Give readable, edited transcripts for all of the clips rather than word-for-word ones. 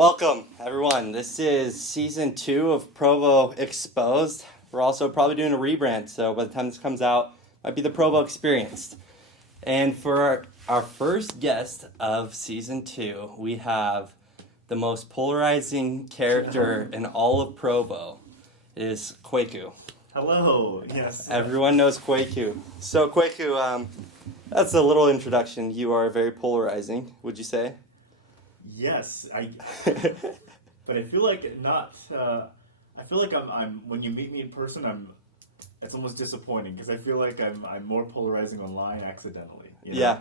Welcome, everyone. This is season 2 of Provo Exposed. We're also probably doing a rebrand, so by the time this comes out, it might be the Provo Experienced. And for our first guest of season 2, we have the most polarizing character in all of Provo. It is Kwaku. Hello. Yes. Everyone knows Kwaku. So Kwaku, that's a little introduction. You are very polarizing, would you say? Yes. But I feel like not. I feel like I'm. When you meet me in person, it's almost disappointing because I feel like I'm more polarizing online accidentally. You know? Yeah,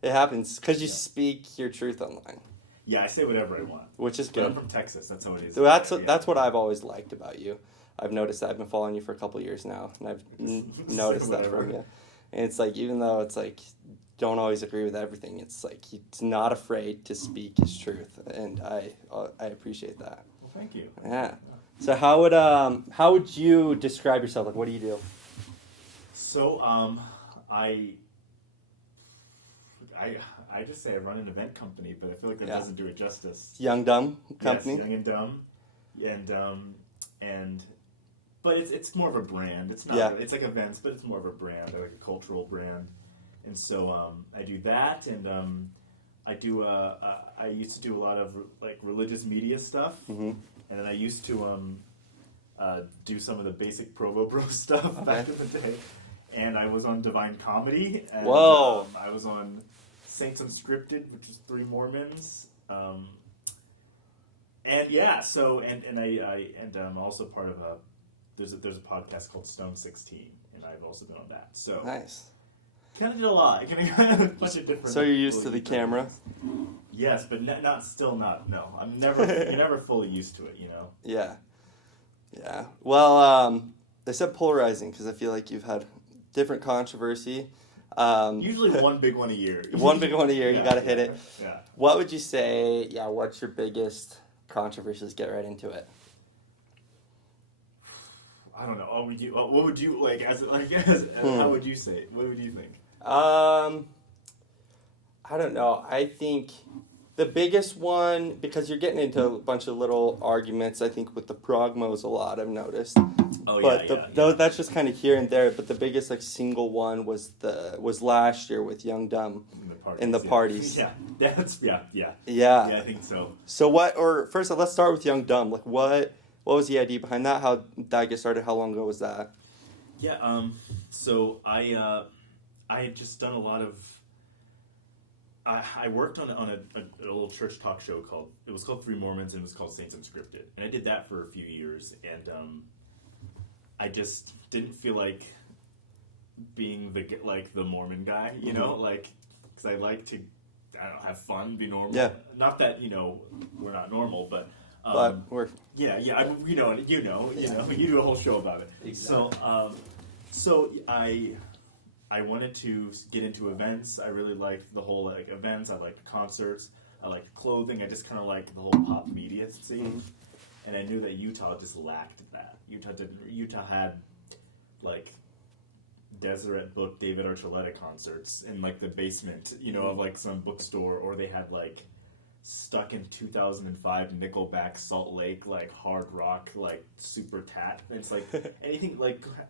it happens because you speak your truth online. Yeah, I say whatever I want. Which is But good. I'm from Texas. That's how it is. So that's what I've always liked about you. I've noticed that. I've been following you for a couple of years now, and I've noticed that from you. And it's like, even though it's like, don't always agree with everything, it's like he's not afraid to speak his truth, and I appreciate that. Well, thank you. Yeah. So how would you describe yourself? Like, what do you do? So I just say I run an event company, but I feel like that doesn't do it justice. Young Dumb Company. Yes, Young and Dumb, but it's more of a brand. It's not. Yeah. It's like events, but it's more of a brand, like a cultural brand. And so I do that, and I used to do a lot of like religious media stuff, and then I used to do some of the basic Provo Bro stuff back in the day. And I was on Divine Comedy. And, Whoa! I was on Saints Unscripted, which is 3 Mormons. And yeah, so I'm also part of there's a podcast called Stone 16, and I've also been on that. So nice. Kind of did a lot. Kind of a bunch of different. So you're used to the camera? Yes, but not. No, I'm never. You're never fully used to it, you know. Yeah. Yeah. Well, I said polarizing because I feel like you've had different controversy. Usually one big one a year. One big one a year. You got to hit it. Yeah. What would you say? Yeah. What's your biggest controversy? Let's get right into it. I don't know. What would you like? How would you say it? What would you think? I don't know. I think the biggest one, because you're getting into a bunch of little arguments, I think with the progmos a lot, I've noticed. Oh, but that's just kind of here and there. But the biggest like single one was last year with Young Dumb in the parties. Yeah, yeah. Yeah, I think so. So first let's start with Young Dumb. Like what was the idea behind that? How did that get started? How long ago was that? Yeah, so I had just done a lot of. I worked on a little church talk show called 3 Mormons, and it was called Saints Unscripted, and I did that for a few years, and I just didn't feel like being the Mormon guy, you know, like because I like to have fun, be normal. Yeah. Not that we're not normal, but we're you do a whole show about it. Exactly. So I wanted to get into events. I really liked the whole events. I liked concerts. I liked clothing. I just kind of liked the whole pop media scene. And I knew that Utah just lacked that. Utah had Deseret booked David Archuleta concerts in the basement, of some bookstore, or they had Stuck in 2005 Nickelback Salt Lake hard rock super tat. And it's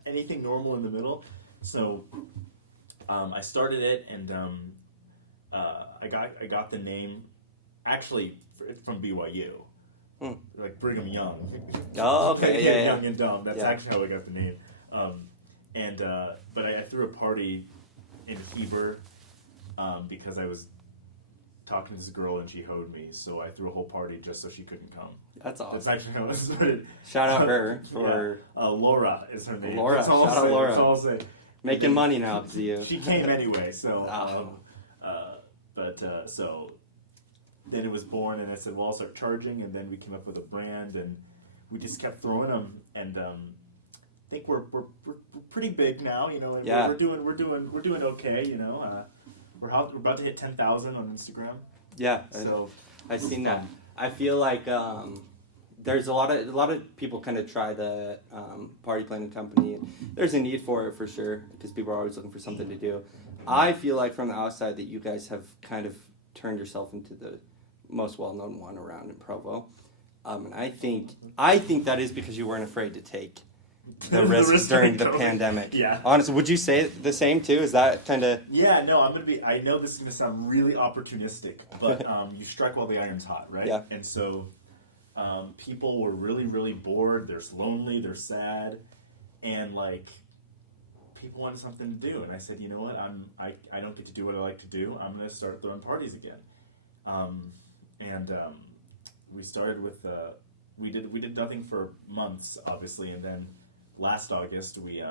anything normal in the middle. So I started it, and I got the name actually from BYU, Brigham Young. Oh, okay, yeah. Young and Dumb. That's actually how I got the name. But I threw a party in Heber because I was talking to this girl and she hoed me, so I threw a whole party just so she couldn't come. That's awesome. That's actually how it started. Shout out her for Laura is her name. Laura, shout out Laura. That's all I'll say. Making money now because of you. She came anyway, so. So then it was born, and I said, "Well, I'll start charging," and then we came up with a brand, and we just kept throwing them, and I think we're pretty big now, and we're doing okay, We're about to hit 10,000 on Instagram. Yeah, so I've seen that. I feel like there's a lot of people kind of try the party planning company. There's a need for it for sure because people are always looking for something to do. I feel like from the outside that you guys have kind of turned yourself into the most well-known one around in Provo. And I think that is because you weren't afraid to take the risks during the pandemic. Yeah. Honestly, would you say the same too? Is that kind of... Yeah, no, I know this is going to sound really opportunistic, but you strike while the iron's hot, right? Yeah. And so people were really, really bored. They're lonely. They're sad. And, like, people wanted something to do. And I said, you know what? I don't get to do what I like to do. I'm going to start throwing parties again. We started with... we did nothing for months, obviously, and then last August we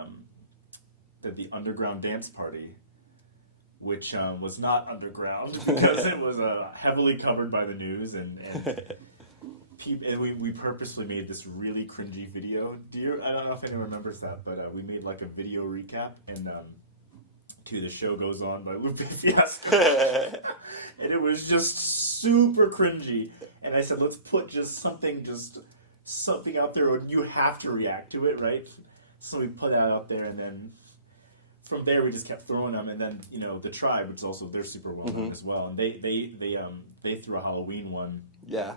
did the underground dance party, which was not underground because it was heavily covered by the news, and we purposely made this really cringy video. I don't know if anyone remembers that, but we made like a video recap, and to The Show Goes On by Lupe Fiasco, and it was just super cringy. And I said, let's put just something out there, and you have to react to it, right? So we put that out there, and then from there we just kept throwing them. And then the Tribe, which is also they're super well known as well, and they threw a Halloween one. Yeah.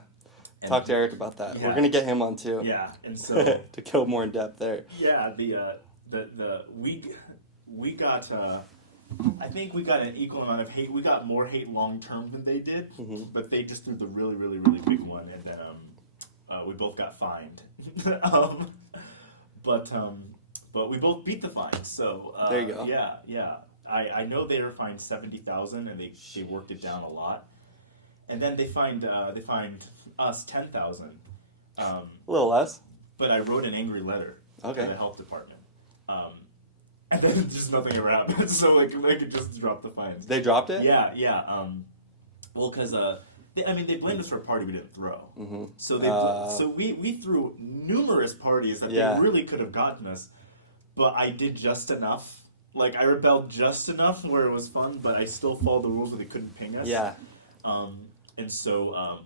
Talk to Eric about that. Yeah. We're gonna get him on too. Yeah, and so to go more in depth there. Yeah, we got. I think we got an equal amount of hate. We got more hate long term than they did, but they just threw the really, really, really big one, and then we both got fined. But we both beat the fine. So there you go. Yeah. I know they were fined $70,000, and they worked it down a lot, and then they fined us $10,000. A little less. But I wrote an angry letter to the health department. And then just nothing ever happened, so they could just drop the fines. They dropped it? Yeah. Well, because they blamed us for a party we didn't throw. Mm-hmm. So we threw numerous parties that they really could have gotten us, but I did just enough. Like, I rebelled just enough where it was fun, but I still followed the rules where they couldn't ping us. Yeah. And so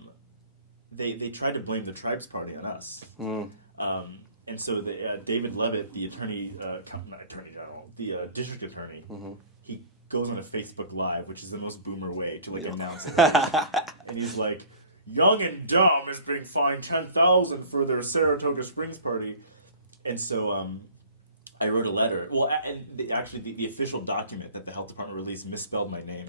they tried to blame the Tribe's party on us. Mm. And so David Levitt, the district attorney, he goes on a Facebook Live, which is the most boomer way to announce it. And he's like, "Young and Dumb is being fined $10,000 for their Saratoga Springs party." And so I wrote a letter. Well, and the official document that the health department released misspelled my name.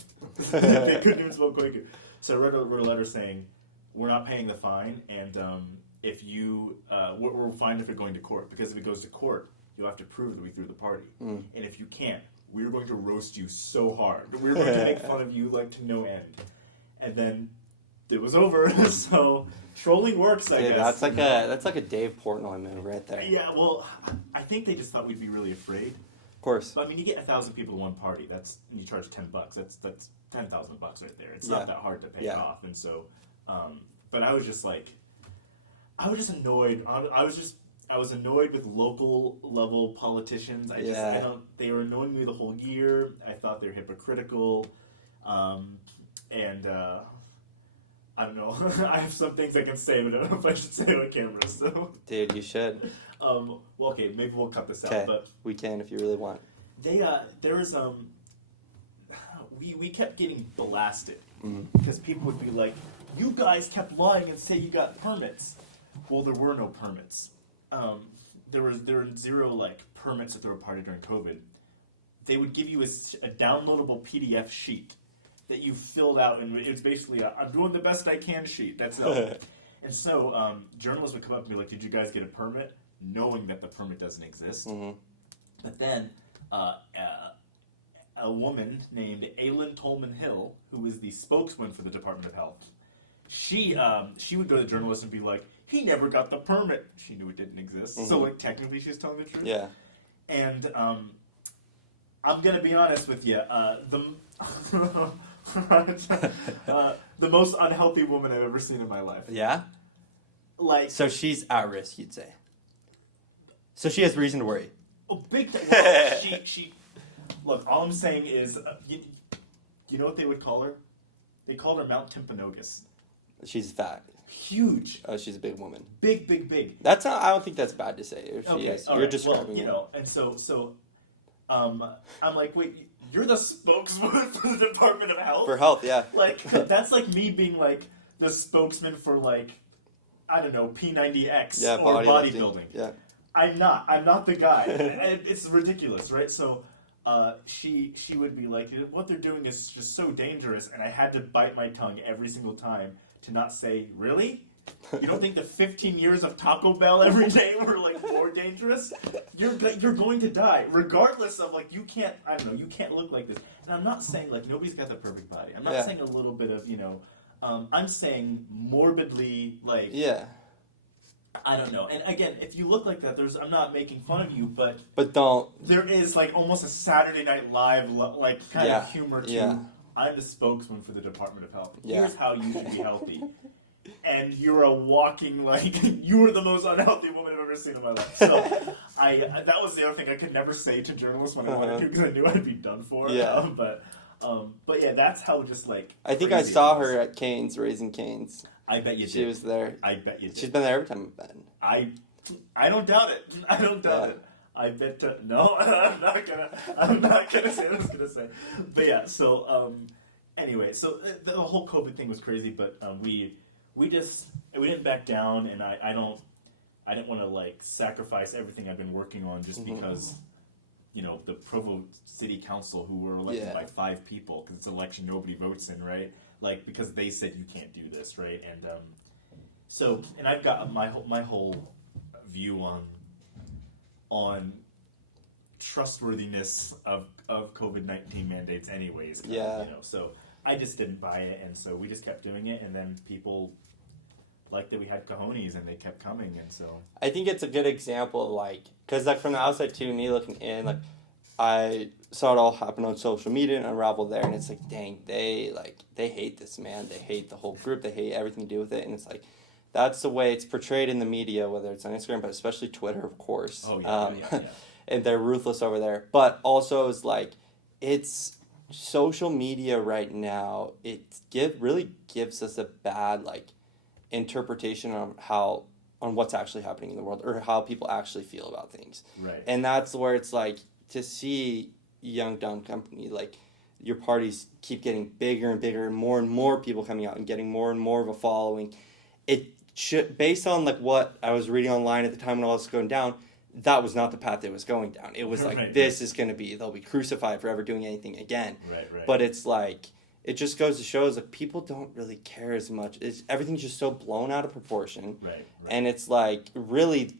They couldn't even spell Kwaku. So I wrote a letter saying, "We're not paying the fine, and if you, we're fine if you're going to court, because if it goes to court, you'll have to prove that we threw the party. And if you can't, we're going to roast you so hard. We're going to make fun of you to no end." And then it was over. So trolling works, I guess. That's like a Dave Portnoy move right there. Yeah, well, I think they just thought we'd be really afraid. Of course. But I mean, you get 1,000 people to one party. And you charge $10. That's $10,000 right there. It's not that hard to pay off. And so, but I was just annoyed. I was annoyed with local level politicians. They were annoying me the whole year. I thought they were hypocritical. I don't know. I have some things I can say, but I don't know if I should say it on camera. So, dude, you should. Well, okay, maybe we'll cut this out. But we can if you really want. There was we kept getting blasted because people would be like, "You guys kept lying and say you got permits." Well, there were no permits. There were zero permits to throw a party during COVID. They would give you a downloadable PDF sheet that you filled out, and it was basically I'm doing the best I can sheet. That's it. And so journalists would come up and be like, "Did you guys get a permit?" Knowing that the permit doesn't exist. But then a woman named Aylin Tolman Hill, who is the spokesman for the Department of Health, she would go to the journalists and be like, "He never got the permit." She knew it didn't exist. So technically she was telling the truth. Yeah. And I'm gonna be honest with you. The most unhealthy woman I've ever seen in my life. Yeah? So she's at risk, you'd say. So she has reason to worry. Oh, big time. Well, she look, all I'm saying is, you know what they would call her? They called her Mount Timpanogos. She's fat. Huge. Oh, she's a big woman. Big. That's not, I don't think that's bad to say. If she is. You're right. describing and so I'm like, wait, you're the spokesman for the Department of Health? For health, yeah. That's like me being like, the spokesman for like, I don't know, P90X Yeah, or bodybuilding. Yeah. I'm not the guy. It's ridiculous, right? So she would be like, what they're doing is just so dangerous, and I had to bite my tongue every single time to not say, really? You don't think the 15 years of Taco Bell every day were like more dangerous? You're going to die, regardless of like, you can't look like this. And I'm not saying like nobody's got the perfect body. I'm not saying a little bit of, I'm saying morbidly like, I don't know. And again, if you look like that, I'm not making fun of you, but don't. There is like almost a Saturday Night Live like kind of humor to. I'm the spokesman for the Department of Health. Here's how you should be healthy. And you're a walking, like, you were the most unhealthy woman I've ever seen in my life. So, that was the other thing I could never say to journalists when I wanted to, because I knew I'd be done for. Yeah. But yeah, that's how just, like, I think I saw her at Cane's, Raising Cane's. I bet you did. She was there. I bet you did. She's been there every time I've been. I don't doubt it. I don't doubt it. I bet no, I'm not gonna say what I was gonna say. But yeah, so, anyway, so the whole COVID thing was crazy, but, we didn't back down, and I didn't want to like sacrifice everything I've been working on just because, the Provo City Council, who were elected by 5 people, because it's an election nobody votes in, right? Like, because they said you can't do this, right? And so, and I've got my whole view on trustworthiness of COVID-19 mandates, anyways. So I just didn't buy it, and so we just kept doing it, and then people liked that we had cojones, and they kept coming, and so. I think it's a good example of, like, because, like, from the outside, too, me looking in, like, I saw it all happen on social media and unravel there, and it's like, dang, they hate this, man. They hate the whole group. They hate everything to do with it, and it's like, that's the way it's portrayed in the media, whether it's on Instagram, but especially Twitter, of course. Oh, yeah. And they're ruthless over there. But also, it's like, it's social media right now, really gives us a bad, like, interpretation on what's actually happening in the world, or how people actually feel about things. Right. And that's where it's like, to see young, dumb company, like, your parties keep getting bigger and bigger, and more people coming out and getting more and more of a following. It should, based on like what I was reading online at the time when all this was going down, that was not the path it was going down. It was like, is going to be, they'll be crucified for ever doing anything again. Right. But it's like, it just goes to show, like, people don't really care as much. Everything's just so blown out of proportion. Right. And it's like, really,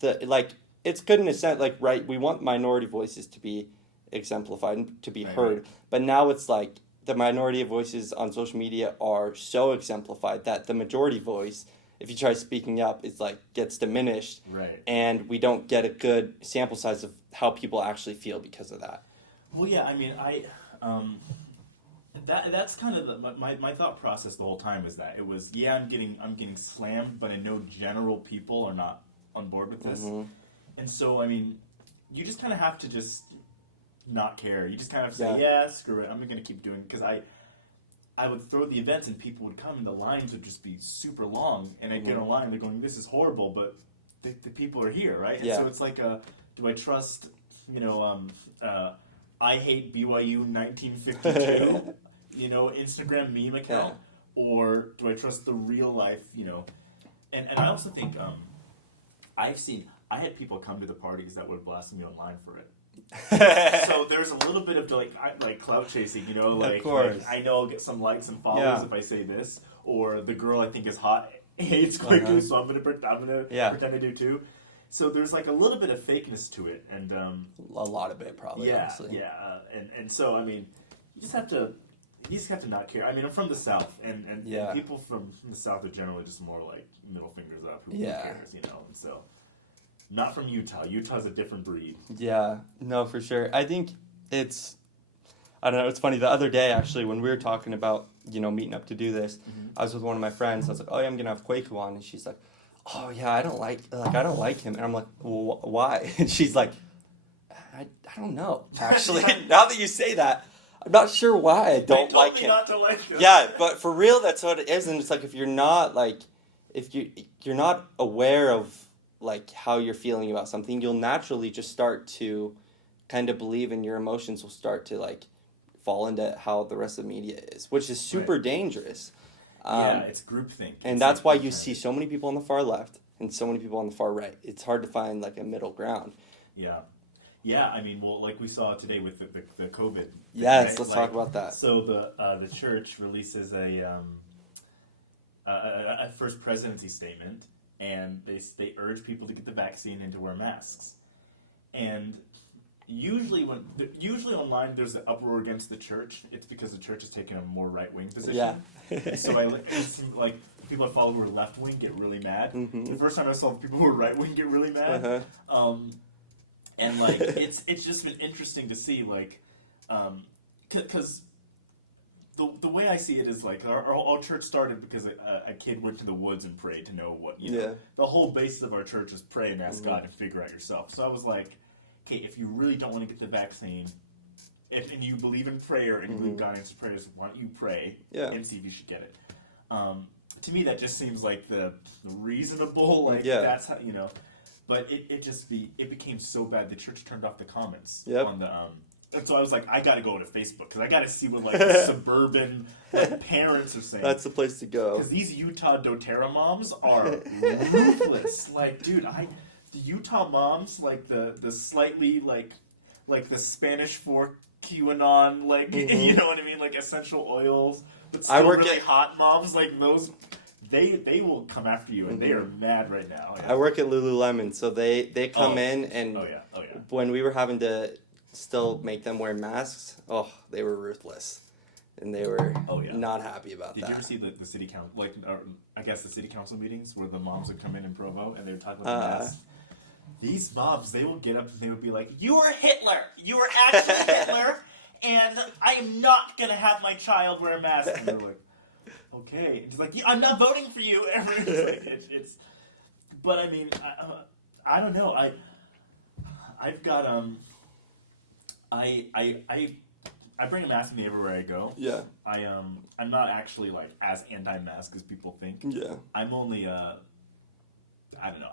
it's good in a sense, like, right, we want minority voices to be exemplified and to be heard. Right. But now it's like, the minority of voices on social media are so exemplified that the majority voice, if you try speaking up, it's like, gets diminished. Right. And we don't get a good sample size of how people actually feel because of that. Well, yeah, I mean, that's kind of my thought process the whole time, is that it was, I'm getting slammed, but I know general people are not on board with this. Mm-hmm. And so, I mean, you just kind of have to just not care. You just kind of say, screw it, I'm going to keep doing it. Because I would throw the events and people would come and the lines would just be super long. And I'd get online and they're going, this is horrible, but the people are here, right? And so it's like, do I trust, I hate BYU 1952, Instagram meme account? Or do I trust the real life, And I also think I had people come to the parties that would blast me online for it. So there's a little bit of like clout chasing, like, of course. Like I know I'll get some likes and followers if I say this, or the girl I think is hot hates Kwaku, so I'm gonna pretend I do too. So there's like a little bit of fakeness to it, and a lot of it probably. Honestly. And so I mean, you just have to not care. I mean, I'm from the South, and people from the South are generally just more like middle fingers up. Who cares, And so. Not from Utah. Utah's a different breed. Yeah, no, for sure. I think I don't know, it's funny. The other day, actually, when we were talking about, meeting up to do this, I was with one of my friends. I was like, oh, yeah, I'm going to have Kwaku on. And she's like, oh, yeah, I don't like him. And I'm like, well, why? And she's like, I don't know, actually. Now that you say that, I'm not sure why I don't like him. Not to like him. Yeah, but for real, that's what it is. And it's like, if you're not, you're not aware of, like, how you're feeling about something, you'll naturally just start to kind of believe, and your emotions will start to, like, fall into how the rest of the media is, which is super dangerous. It's groupthink. And that's why you see so many people on the far left and so many people on the far right. It's hard to find like a middle ground. Yeah. Yeah, I mean, well, like we saw today with the COVID. Yes, right? let's talk about that. So the church releases a first presidency statement, and they urge people to get the vaccine and to wear masks. And usually online there's an uproar against the church. It's because the church is taking a more right wing position. Yeah. So it seems like people I follow who are left wing get really mad. Mm-hmm. The first time I saw people who are right wing get really mad. And like it's just been interesting to see, like, because the way I see it is like our church started because a kid went to the woods and prayed to know what know. The whole basis of our church is pray and ask God and figure out yourself. So I was like, okay, if you really don't want to get the vaccine, and you believe in prayer and you believe God answers prayers, why don't you pray and see if you should get it? To me, that just seems like the reasonable, like that's how But it became so bad. The church turned off the comments on the and so I was like, I got to go to Facebook because I got to see what like the suburban parents are saying. That's the place to go. Because these Utah DoTerra moms are ruthless. Like, dude, the Utah moms, like the slightly like the Spanish for QAnon, like you know what I mean, like essential oils, but still really hot moms, like those. They will come after you, and they are mad right now. Yeah. I work at Lululemon, so they come in, and when we were having to still make them wear masks, they were ruthless, and they were not happy about that. Did you ever see the city council, like I guess the city council meetings where the moms would come in Provo and they would talk about the masks? These moms, they will get up and they would be like, "You are Hitler. You are actually Hitler, and I am not gonna have my child wear a mask." And they're like, okay, and she's like, I'm not voting for you. It's but I mean, I don't know. I've got I bring a mask with me everywhere I go. Yeah. I'm not actually like as anti-mask as people think. Yeah. I'm only I don't know.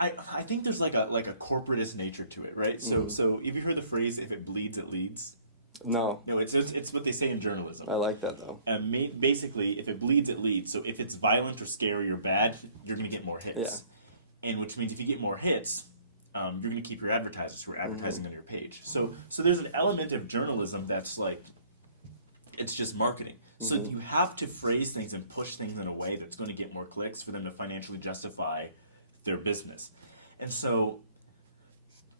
I think there's like a corporatist nature to it, right? So if you heard the phrase, if it bleeds, it leads. No, it's what they say in journalism. I like that though. And basically, if it bleeds, it leads. So if it's violent or scary or bad, you're going to get more hits. Yeah. And which means if you get more hits, you're going to keep your advertisers who are advertising on your page. So there's an element of journalism that's like, it's just marketing. So you have to phrase things and push things in a way that's going to get more clicks for them to financially justify their business. And so,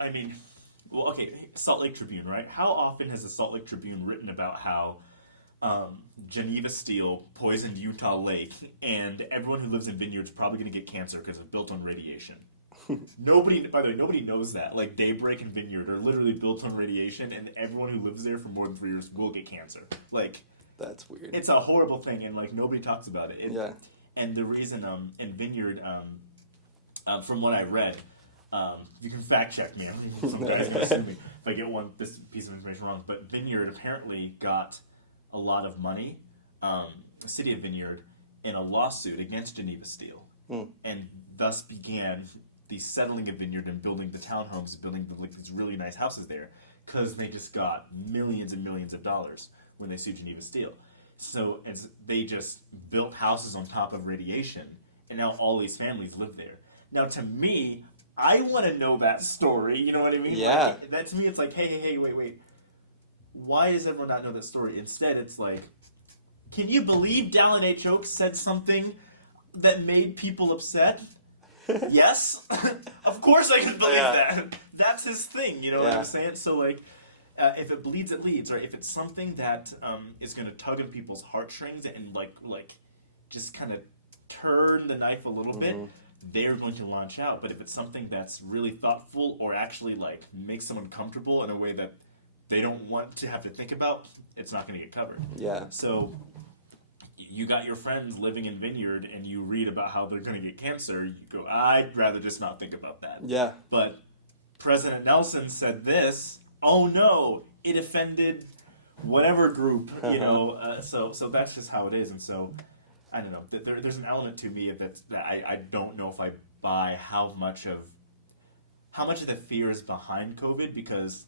I mean, well, okay, Salt Lake Tribune, right? How often has the Salt Lake Tribune written about how Geneva Steel poisoned Utah Lake, and everyone who lives in Vineyard is probably going to get cancer because it's built on radiation? Nobody, by the way, nobody knows that. Like, Daybreak and Vineyard are literally built on radiation, and everyone who lives there for more than 3 years will get cancer. Like, that's weird. It's a horrible thing, and like nobody talks about it. And the reason in Vineyard, from what I read. You can fact check me. Some guys are going to sue me if I get this piece of information wrong. But Vineyard apparently got a lot of money, the city of Vineyard, in a lawsuit against Geneva Steel, and thus began the settling of Vineyard and building the townhomes, building these really nice houses there, because they just got millions and millions of dollars when they sued Geneva Steel. So they just built houses on top of radiation, and now all these families live there. Now, to me, I want to know that story, you know what I mean? Yeah. Like, that to me, it's like, hey, wait. Why does everyone not know that story? Instead, it's like, can you believe Dallin H. Oaks said something that made people upset? Yes? Of course I can believe that. That's his thing, you know what I'm saying? So, like, if it bleeds, it leads, right? If it's something that is going to tug on people's heartstrings and, like just kind of turn the knife a little bit, they're going to launch out. But if it's something that's really thoughtful or actually like makes someone comfortable in a way that they don't want to have to think about, it's not going to get covered. Yeah. So you got your friends living in Vineyard and you read about how they're going to get cancer, you go, I'd rather just not think about that. Yeah. But President Nelson said this, oh no, it offended whatever group, you know, so that's just how it is. And so I don't know. There's an element to me that I don't know if I buy how much of the fear is behind COVID, because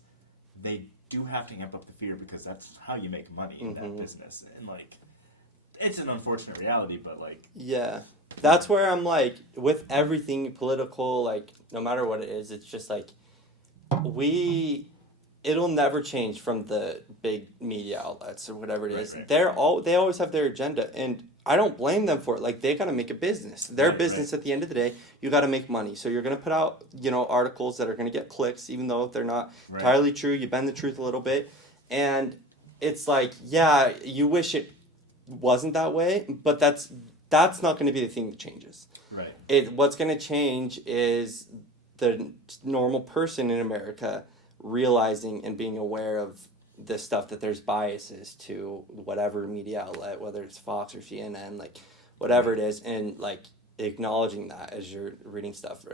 they do have to amp up the fear because that's how you make money in that business. And like, it's an unfortunate reality, but like, Yeah. That's where I'm like, with everything political, like, no matter what it is, it's just like, it'll never change from the big media outlets or whatever it is. Right. They always have their agenda, and I don't blame them for it. Like, they gotta make a business. Their business at the end of the day, you gotta make money. So you're gonna put out, articles that are gonna get clicks, even though they're not entirely true. You bend the truth a little bit, and it's like, yeah, you wish it wasn't that way, but that's not going to be the thing that changes. Right. What's going to change is the normal person in America realizing and being aware of this stuff, that there's biases to whatever media outlet, whether it's Fox or CNN, like whatever it is, and like acknowledging that as you're reading stuff.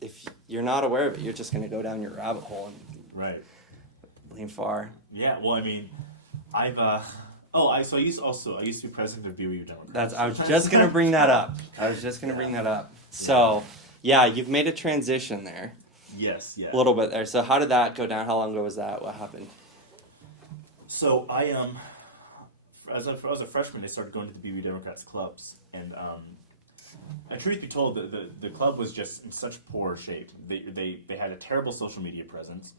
If you're not aware of it, you're just going to go down your rabbit hole and lean far. Yeah. Well, I mean, I used to be president of BYU Democrats. I was just gonna bring that up. So, yeah, you've made a transition there. Yes, yeah. A little bit there. So, how did that go down? How long ago was that? What happened? So I as I was a freshman, I started going to the BYU Democrats clubs, and truth be told, the club was just in such poor shape. They had a terrible social media presence.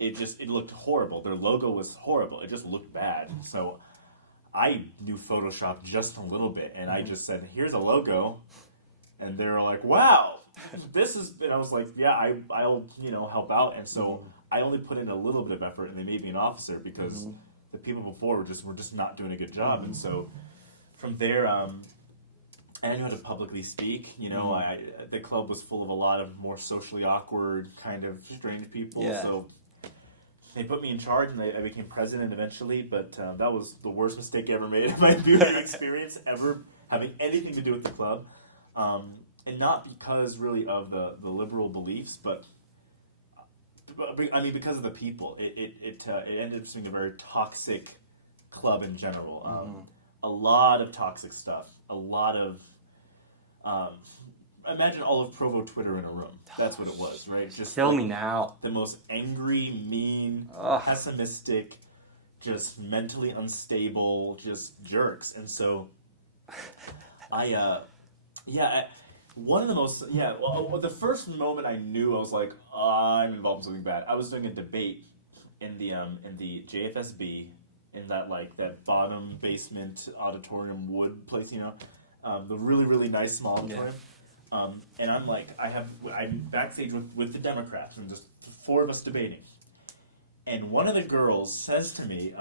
It looked horrible. Their logo was horrible. It just looked bad. So I knew Photoshop just a little bit, and I just said, "Here's a logo," and they were like, "Wow, this is." And I was like, "Yeah, I'll help out." And so I only put in a little bit of effort, and they made me an officer because the people before were just not doing a good job. And so from there, I knew how to publicly speak. The club was full of a lot of more socially awkward, kind of strange people. Yeah. So they put me in charge, and I became president eventually, but that was the worst mistake I ever made in my viewing experience, ever having anything to do with the club. And not because, really, of the liberal beliefs, but I mean, because of the people. It ended up being a very toxic club in general. A lot of toxic stuff. A lot of... imagine all of Provo Twitter in a room. That's what it was, right? Just Kill me now. The most angry, mean, pessimistic, just mentally unstable, just jerks. And so, the first moment I knew, I was like, I'm involved in something bad. I was doing a debate in the JFSB, in that bottom basement auditorium wood place, the really, really nice small auditorium. And I'm like, I'm backstage with the Democrats, and just four of us debating. And one of the girls says to me,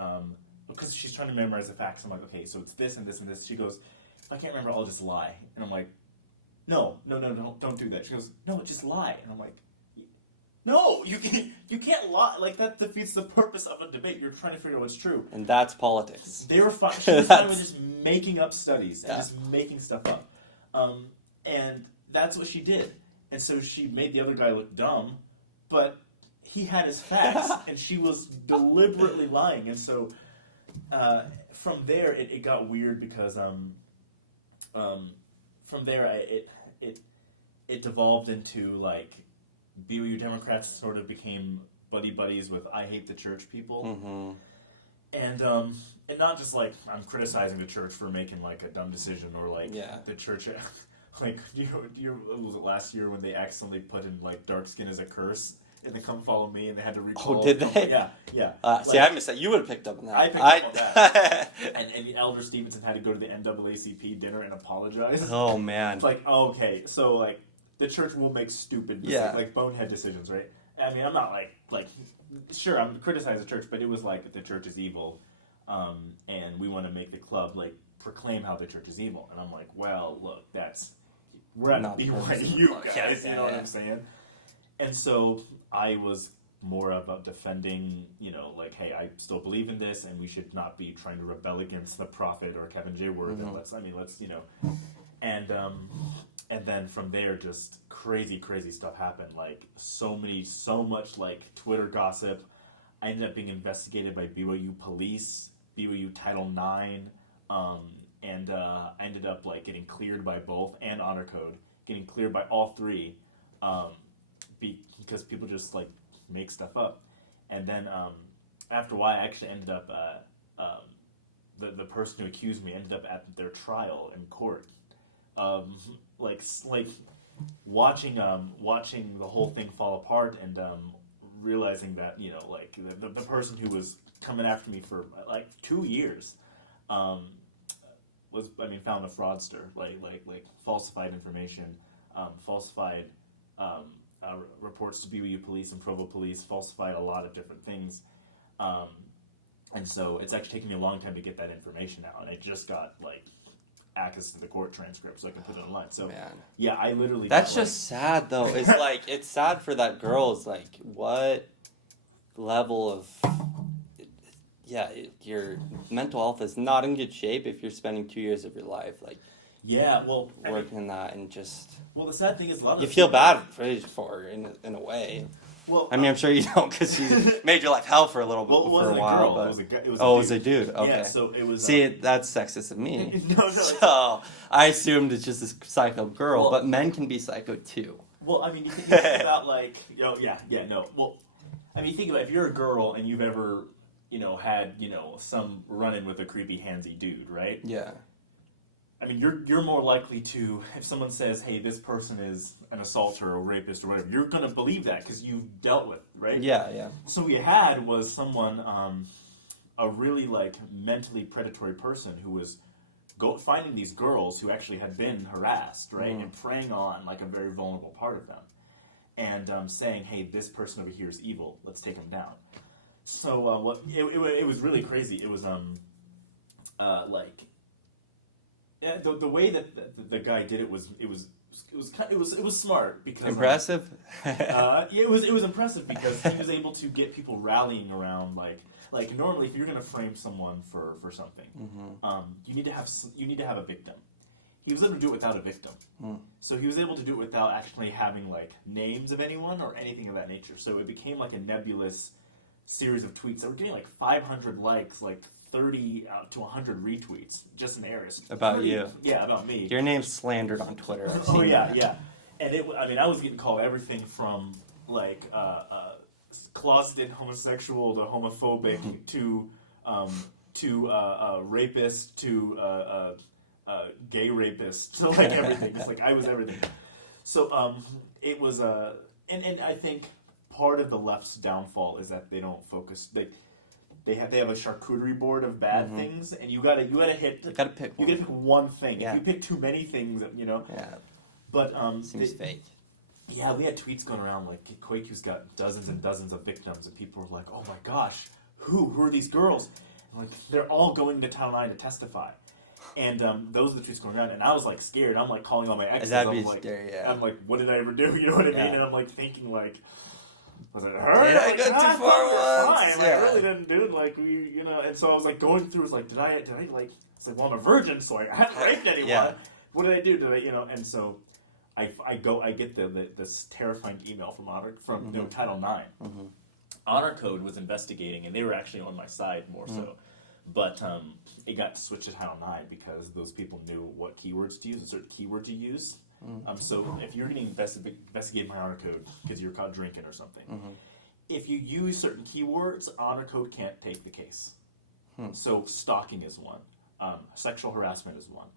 because she's trying to memorize the facts, I'm like, okay, so it's this and this and this. She goes, if I can't remember, I'll just lie. And I'm like, no, don't do that. She goes, no, just lie. And I'm like, no, you can't lie. Like, that defeats the purpose of a debate. You're trying to figure out what's true. And that's politics. They were fine. She was fine with just making up studies and just making stuff up. And that's what she did. And so she made the other guy look dumb, but he had his facts, and she was deliberately lying. And so from there, it got weird because from there, it devolved into, like, BYU Democrats sort of became buddies with I hate the church people. And not just, like, I'm criticizing the church for making, like, a dumb decision, or, like, the church... Like, was it last year when they accidentally put in, like, dark skin as a curse in the Come Follow Me, and they had to recall... Oh, did they? Yeah. See, I missed that. You would have picked up on that. I picked up on that. And the Elder Stevenson had to go to the NAACP dinner and apologize. Oh, man. It's like, oh, okay, so, like, the church will make stupid, like, bonehead decisions, right? I mean, I'm not, like, sure, I'm criticizing the church, but it was like, the church is evil, and we want to make the club, like, proclaim how the church is evil. And I'm like, well, look, we're at BYU, guys, you know what I'm saying? And so I was more about defending, like, hey, I still believe in this, and we should not be trying to rebel against the prophet or Kevin J. Word. And let's, and then from there, just crazy stuff happened. Like, so much, like, Twitter gossip. I ended up being investigated by BYU police, BYU Title IX, and I ended up, like, getting cleared by both, and honor code, getting cleared by all three, because people just, like, make stuff up. And then after a while, I actually ended up the person who accused me ended up at their trial in court. Like watching the whole thing fall apart and realizing that like the person who was coming after me for like 2 years was found a fraudster, like falsified information, falsified reports to BYU police and Provo police, falsified a lot of different things, and so it's actually taken me a long time to get that information out, and I just got like access to the court transcript so I can put it online. So Man. yeah, I literally That's just sad though. It's like it's sad for that girl. It's like what level of your mental health is not in good shape if you're spending 2 years of your life like working in that and just the sad thing is a lot of you feel bad for her in a way. Well, I'm sure you don't because she made your life hell for a little bit for a while. But it was a dude. Okay. Yeah, so it was. See, that's sexist of me. No. So I assumed it's just this psycho girl, but men can be psycho too. Well, you think about like, no. Well, you think about if you're a girl and you've ever, had, some run-in with a creepy handsy dude, right? Yeah. You're more likely to, if someone says, hey, this person is an assaulter or rapist or whatever, you're going to believe that because you've dealt with, right? Yeah. So what we had was someone, a really, like, mentally predatory person who was finding these girls who actually had been harassed, right? And preying on, like, a very vulnerable part of them. And saying, hey, this person over here is evil. Let's take him down. So it was really crazy. It was, yeah, the way that the guy did it was smart because impressive. It was impressive because he was able to get people rallying around like normally if you're going to frame someone for something, you need to have a victim. He was able to do it without a victim, so he was able to do it without actually having like names of anyone or anything of that nature. So it became like a nebulous series of tweets that were getting like 500 likes, like 30 to 100 retweets, just in areas. About you. Yeah, about me. Your name's slandered on Twitter. I've seen yeah. And I was getting called everything from, like, closeted homosexual to homophobic to rapist to gay rapist to, like, everything. It's like, I was everything. So, it was, and I think part of the left's downfall is that they don't focus, They have a charcuterie board of bad things, and you gotta hit. You gotta pick one. You gotta pick one thing. Yeah. If you pick too many things, Yeah. But seems fake. Yeah, we had tweets going around like Kwaku's got dozens and dozens of victims, and people were like, "Oh my gosh, who are these girls?" And like they're all going to Town 9 to testify, and those are the tweets going around, and I was like scared. I'm like calling all my exes. That'd be I'm like, scary, yeah. I'm like, what did I ever do? You know what I mean? And I'm like thinking like. Was it her? Did I go too far once? Fine. Yeah. I really didn't do it. Like and so I was like going through. It's like, did I like? It's like, well, I'm a virgin, so I haven't raped anyone. Yeah. What did I do? Did I, And so, I get this terrifying email from Title 9. Honor Code was investigating, and they were actually on my side more so. But it got switched to Title 9 because those people knew what keywords to use, a certain keyword to use. So if you're getting investigated by Honor Code because you're caught drinking or something, if you use certain keywords, Honor Code can't take the case. So stalking is one. Sexual harassment is one.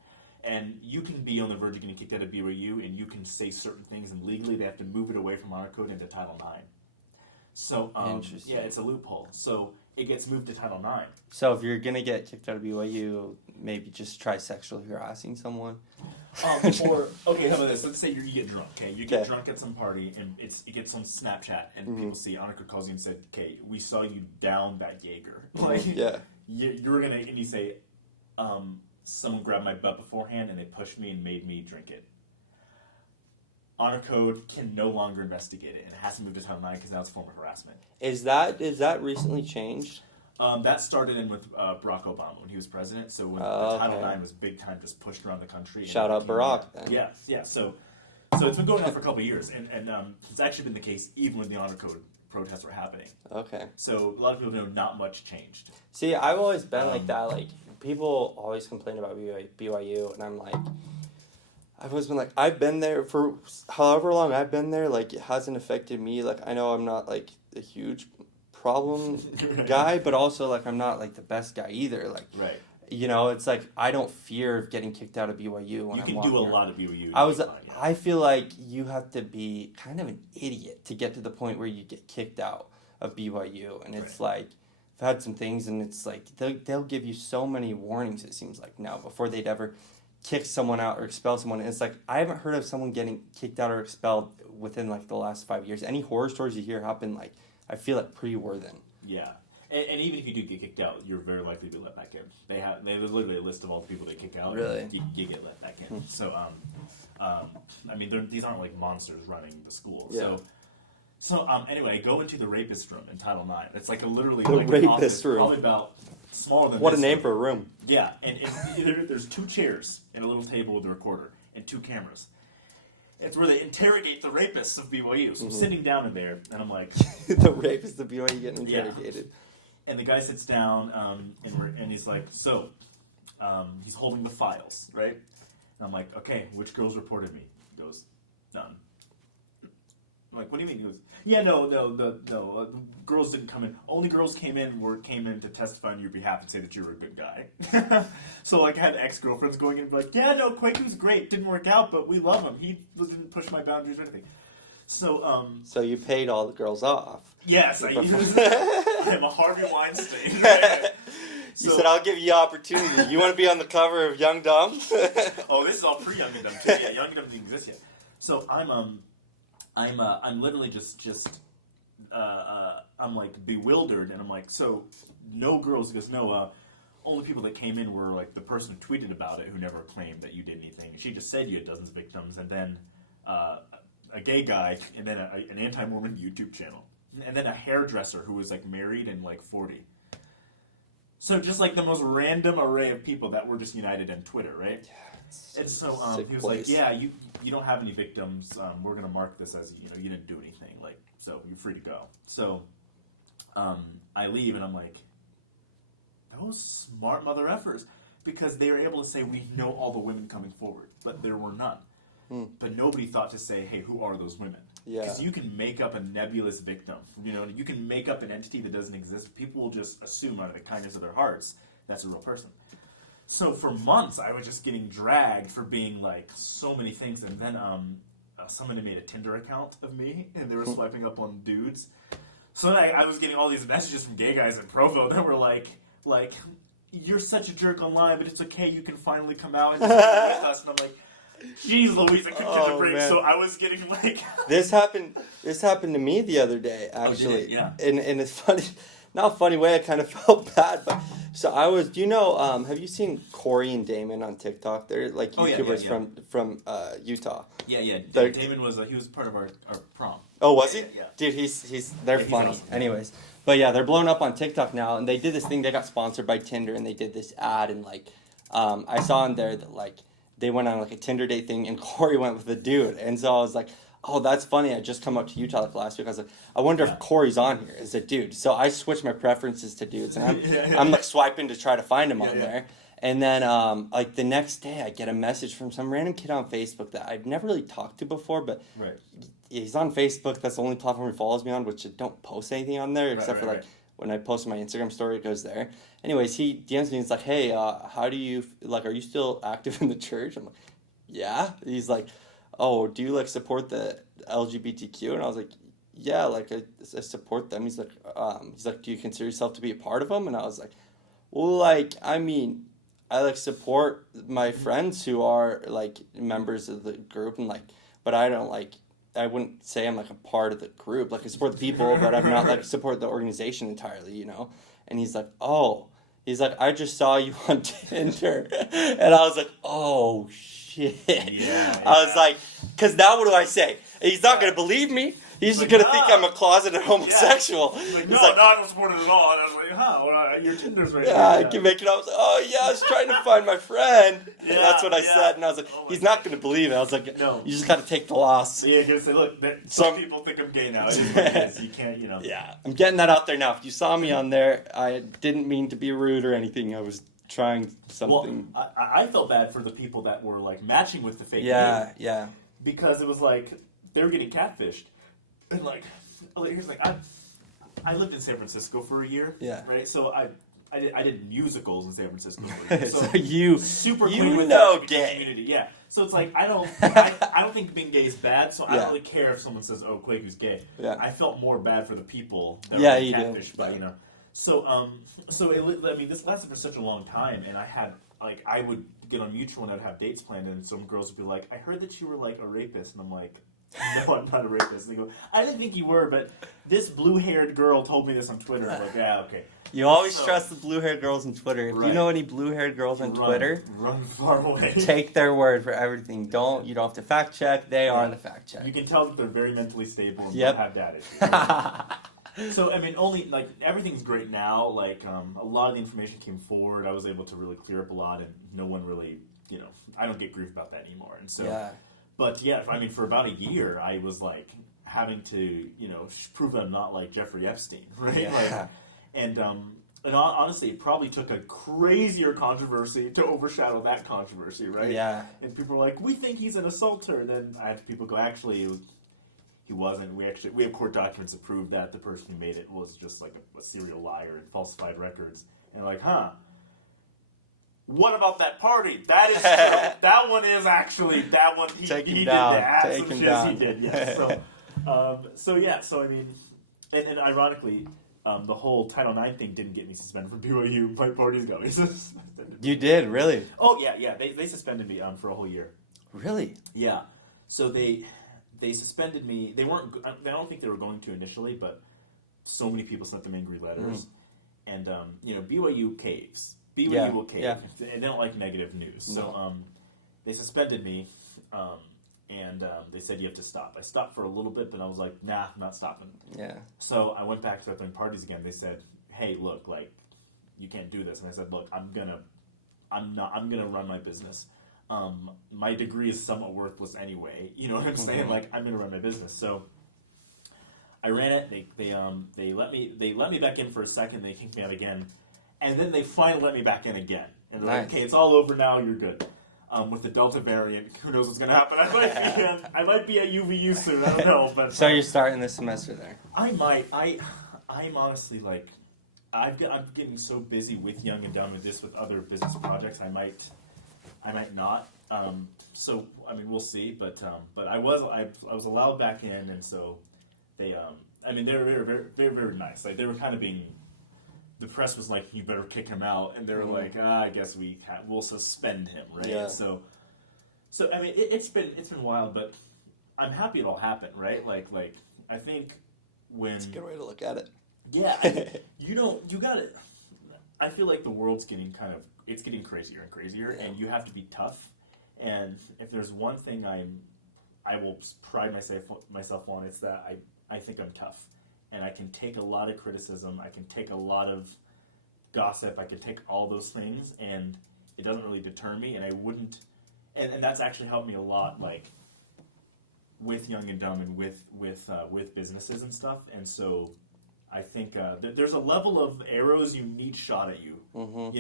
And you can be on the verge of getting kicked out of BYU, and you can say certain things, and legally they have to move it away from Honor Code into Title 9. So, yeah, it's a loophole. So it gets moved to Title 9. So if you're gonna get kicked out of BYU, maybe just try sexually harassing someone. Or okay, how about this? Let's say you get drunk. Okay, you get drunk at some party, and it gets on Snapchat, and people see Honor Code calls you and said, "Okay, we saw you down that Jaeger." Like, you're gonna, and you say, "Someone grabbed my butt beforehand, and they pushed me and made me drink it." Honor Code can no longer investigate it, and it has to move to Title 9 because now it's a form of harassment. Is that recently changed? That started in with Barack Obama when he was president. So when the Title 9 was big time, just pushed around the country. Shout out Barack. Then. Yeah. So it's been going on for a couple of years, and it's actually been the case even when the Honor Code protests were happening. Okay. So a lot of people know not much changed. See, I've always been like that. Like people always complain about BYU, and I'm like. I've always been like, I've been there for however long I've been there, like, it hasn't affected me. Like, I know I'm not, like, a huge problem guy, but also, like, I'm not, like, the best guy either. Like, right. You know, it's like I don't fear getting kicked out of BYU when You I'm can walking do a around. lot of BYU. I feel like you have to be kind of an idiot to get to the point where you get kicked out of BYU, and it's like I've had some things, and it's like they'll give you so many warnings. It seems like now before they'd ever kick someone out or expel someone. And it's like I haven't heard of someone getting kicked out or expelled within like the last 5 years. Any horror stories you hear happen, like I feel like pre-Worthen. Yeah. And even if you do get kicked out, you're very likely to be let back in. They have literally a list of all the people they kick out. Really? And you get let back in. So I mean, these aren't like monsters running the school. Yeah. So anyway, go into the rapist room in Title IX. It's like literally The like rapist an office, room. probably about smaller than What a this name room. for a room. Yeah, and there's 2 chairs and a little table with a recorder and 2 cameras. It's where they interrogate the rapists of BYU. So I'm sitting down in there, and I'm like... The rapist of BYU getting interrogated. And the guy sits down, and he's like, so, he's holding the files, right? And I'm like, okay, which girls reported me? He goes, none. I'm like, what do you mean? He goes, yeah, no, girls didn't come in. Only girls came in to testify on your behalf and say that you were a good guy. So, like, I had ex-girlfriends going in and be like, yeah, no, Kwaku's great. Didn't work out, but we love him. He didn't push my boundaries or anything. So, So you paid all the girls off. yes, I'm a Harvey Weinstein. Right? You said, I'll give you opportunity. You want to be on the cover of Young Dumb? Oh, this is all pre-Young and Dumb too. Yeah, Young and Dumb didn't exist yet. So I'm literally I'm like bewildered, and I'm like, so no girls? Because no, only people that came in were like the person who tweeted about it, who never claimed that you did anything. And she just said you had dozens of victims, and then a gay guy, and then an anti-Mormon YouTube channel, and then a hairdresser who was like married and like 40. So just like the most random array of people that were just united on Twitter, right? Yeah, and so he was like, yeah, you don't have any victims. We're going to mark this as, you didn't do anything. Like, so you're free to go. So I leave, and I'm like, those smart mother effers. Because they were able to say, we know all the women coming forward, but there were none. But nobody thought to say, hey, who are those women? Yeah. Because you can make up a nebulous victim. You can make up an entity that doesn't exist. People will just assume out of the kindness of their hearts that's a real person. So for months, I was just getting dragged for being like so many things. And then someone had made a Tinder account of me, and they were swiping up on dudes. So then I was getting all these messages from gay guys in Provo that were like, you're such a jerk online, but it's okay. You can finally come out and with us. And I'm like, jeez Louise, I couldn't get the break. Man. So I was getting like... This happened to me the other day, actually. Oh, did it? Yeah. And it's funny, not a funny way, I kind of felt bad, but so I was, have you seen Corey and Damon on TikTok? They're like YouTubers from Utah. Yeah. Damon was he was part of our prom. Oh, was he? Yeah. Dude, they're funny. Awesome. Anyways, but yeah, they're blowing up on TikTok now, and they did this thing. They got sponsored by Tinder, and they did this ad, and like, I saw in there that like they went on like a Tinder date thing, and Corey went with a dude, and so I was like, oh, that's funny. I just come up to Utah like last week. I was like, I wonder if Corey's on here as a dude. So I switched my preferences to dudes, and I'm like swiping to try to find him on there. And then like the next day, I get a message from some random kid on Facebook that I've never really talked to before, but he's on Facebook. That's the only platform he follows me on, which I don't post anything on there except for like when I post my Instagram story, it goes there. Anyways, he DMs me. He's like, hey, how do you are you still active in the church? I'm like, yeah. He's like, oh, do you like support the LGBTQ? And I was like, yeah, like I support them. He's like, do you consider yourself to be a part of them? And I was like, well, like, I mean, I like support my friends who are like members of the group, and like, but I don't like, I wouldn't say I'm like a part of the group. Like I support the people, but I'm not like support the organization entirely, And he's like, oh, I just saw you on Tinder, and I was like, oh shit. Yeah. I was like, because now what do I say? He's not gonna believe me. He's just gonna think I'm a closeted homosexual. He's like, no, I don't support it at all. And I was like, well, your Tinder's right there. I can make it up. I was like, oh yeah, I was trying to find my friend. And that's what I said, and I was like, he's not gonna believe it. I was like, no, you just gotta take the loss. Yeah, you're gonna say, look, some people think I'm gay now. You can't, Yeah, I'm getting that out there now. If you saw me on there, I didn't mean to be rude or anything. I was trying something. Well, I felt bad for the people that were like matching with the fake name. Yeah. Because it was like they were getting catfished. And like here's like I lived in San Francisco for a year. Yeah. Right. So I did musicals in San Francisco. So you super you clean with know the gay. community. Yeah. So it's like I don't think being gay is bad. So I don't really care if someone says, "Oh, Kwaku's gay." Yeah. I felt more bad for the people that Yeah, were you catfished do. by Yeah. So this lasted for such a long time, and I had I would get on Mutual and I'd have dates planned, and some girls would be like, "I heard that you were like a rapist," and I'm like, "No, I'm not a rapist." And they go, "I didn't think you were, but this blue-haired girl told me this on Twitter." I'm like, "Yeah, okay." You always trust the blue-haired girls on Twitter. If you Right. know any blue-haired girls on Twitter, run far away. take their word for everything. You don't have to fact check. They are the fact check. You can tell that they're very mentally stable and Yep. don't have dad issues. So I mean, only everything's great now. A lot of the information came forward. I was able to really clear up a lot, and no one really, I don't get grief about that anymore. And so, Yeah. But yeah, I mean, for about a year, I was having to, prove that I'm not like Jeffrey Epstein, right? Yeah. And honestly, it probably took a crazier controversy to overshadow that controversy, right? Yeah. And people are like, "We think he's an assaulter." And then I have people go, "Actually, he wasn't. We have court documents to prove that the person who made it was just like a serial liar and falsified records." And they're like, "Huh? What about that party? That is true. That one is actually that one. He did that. Take him down. He did. Yeah. So I mean, and ironically, the whole Title IX thing didn't get me suspended from BYU. My party's got me suspended. You did, really? Oh yeah. They suspended me for a whole year. Really? Yeah. So they suspended me. They weren't. I don't think they were going to initially, but so many people sent them angry letters, and BYU caves. BYU will cave. Yeah. They don't like negative news. So they suspended me, and they said you have to stop. I stopped for a little bit, but I was like, nah, I'm not stopping. Yeah. So I went back to throwing parties again. They said, hey, look, you can't do this. And I said, look, I'm gonna run my business. My degree is somewhat worthless anyway. You know what I'm saying? I'm gonna run my business. So I ran it. They let me back in for a second. They kicked me out again, and then they finally let me back in again. And they're like, okay, it's all over now. You're good. With the Delta variant, who knows what's gonna happen? I might be at UVU soon. I don't know. But So you're starting this semester there? I might. I'm honestly I'm getting so busy with Young and Dumb with other business projects. I might not. So I mean, we'll see. But I was allowed back in, and so they they were very, very, very, very nice. They were kind of being. The press was like, "You better kick him out," and they were like, "I guess we'll suspend him, right?" Yeah. So I mean, it's been wild, but I'm happy it all happened, right? I think when That's a good way to look at it. yeah, you got it. I feel like the world's getting it's getting crazier and crazier, and you have to be tough. And if there's one thing I will pride myself on, it's that I think I'm tough. And I can take a lot of criticism. I can take a lot of gossip. I can take all those things, and it doesn't really deter me. And I wouldn't. And that's actually helped me a lot, with Young and Dumb and with businesses and stuff. And so, I think there's a level of arrows you need shot at you. Mm-hmm.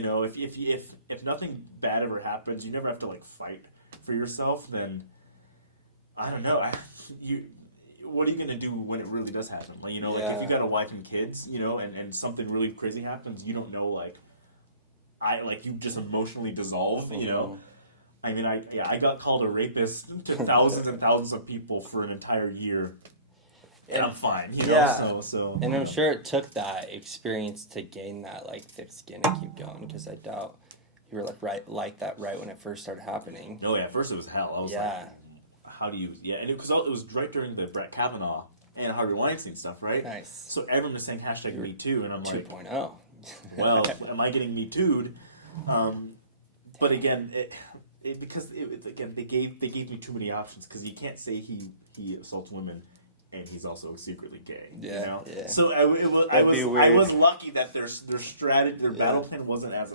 If nothing bad ever happens, you never have to fight for yourself. Then I don't know. What are you going to do when it really does happen? If you got a wife and kids, and something really crazy happens, you don't know, you just emotionally dissolve, I mean, I got called a rapist to thousands and thousands of people for an entire year, and I'm fine, so. And I'm sure it took that experience to gain that, thick skin and keep going, because I doubt you were, like that right when it first started happening. Oh, yeah, at first it was hell. I was how do you... Yeah, and because it was right during the Brett Kavanaugh and Harvey Weinstein stuff, right? Nice. So everyone was saying #MeToo, and I'm like... 2.0. Well, am I getting Me Too'd? But again, because they gave me too many options, because you can't say he assaults women and he's also secretly gay. Yeah. So I was lucky that their strategy, their battle plan wasn't as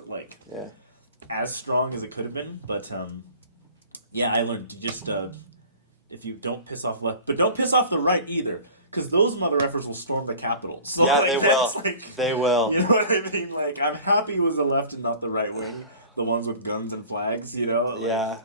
strong as it could have been. But I learned to just... if you don't piss off left, but don't piss off the right either, because those mother effers will storm the Capitol. So they will. They will. You know what I mean? I'm happy it was the left and not the right wing, the ones with guns and flags. Yeah.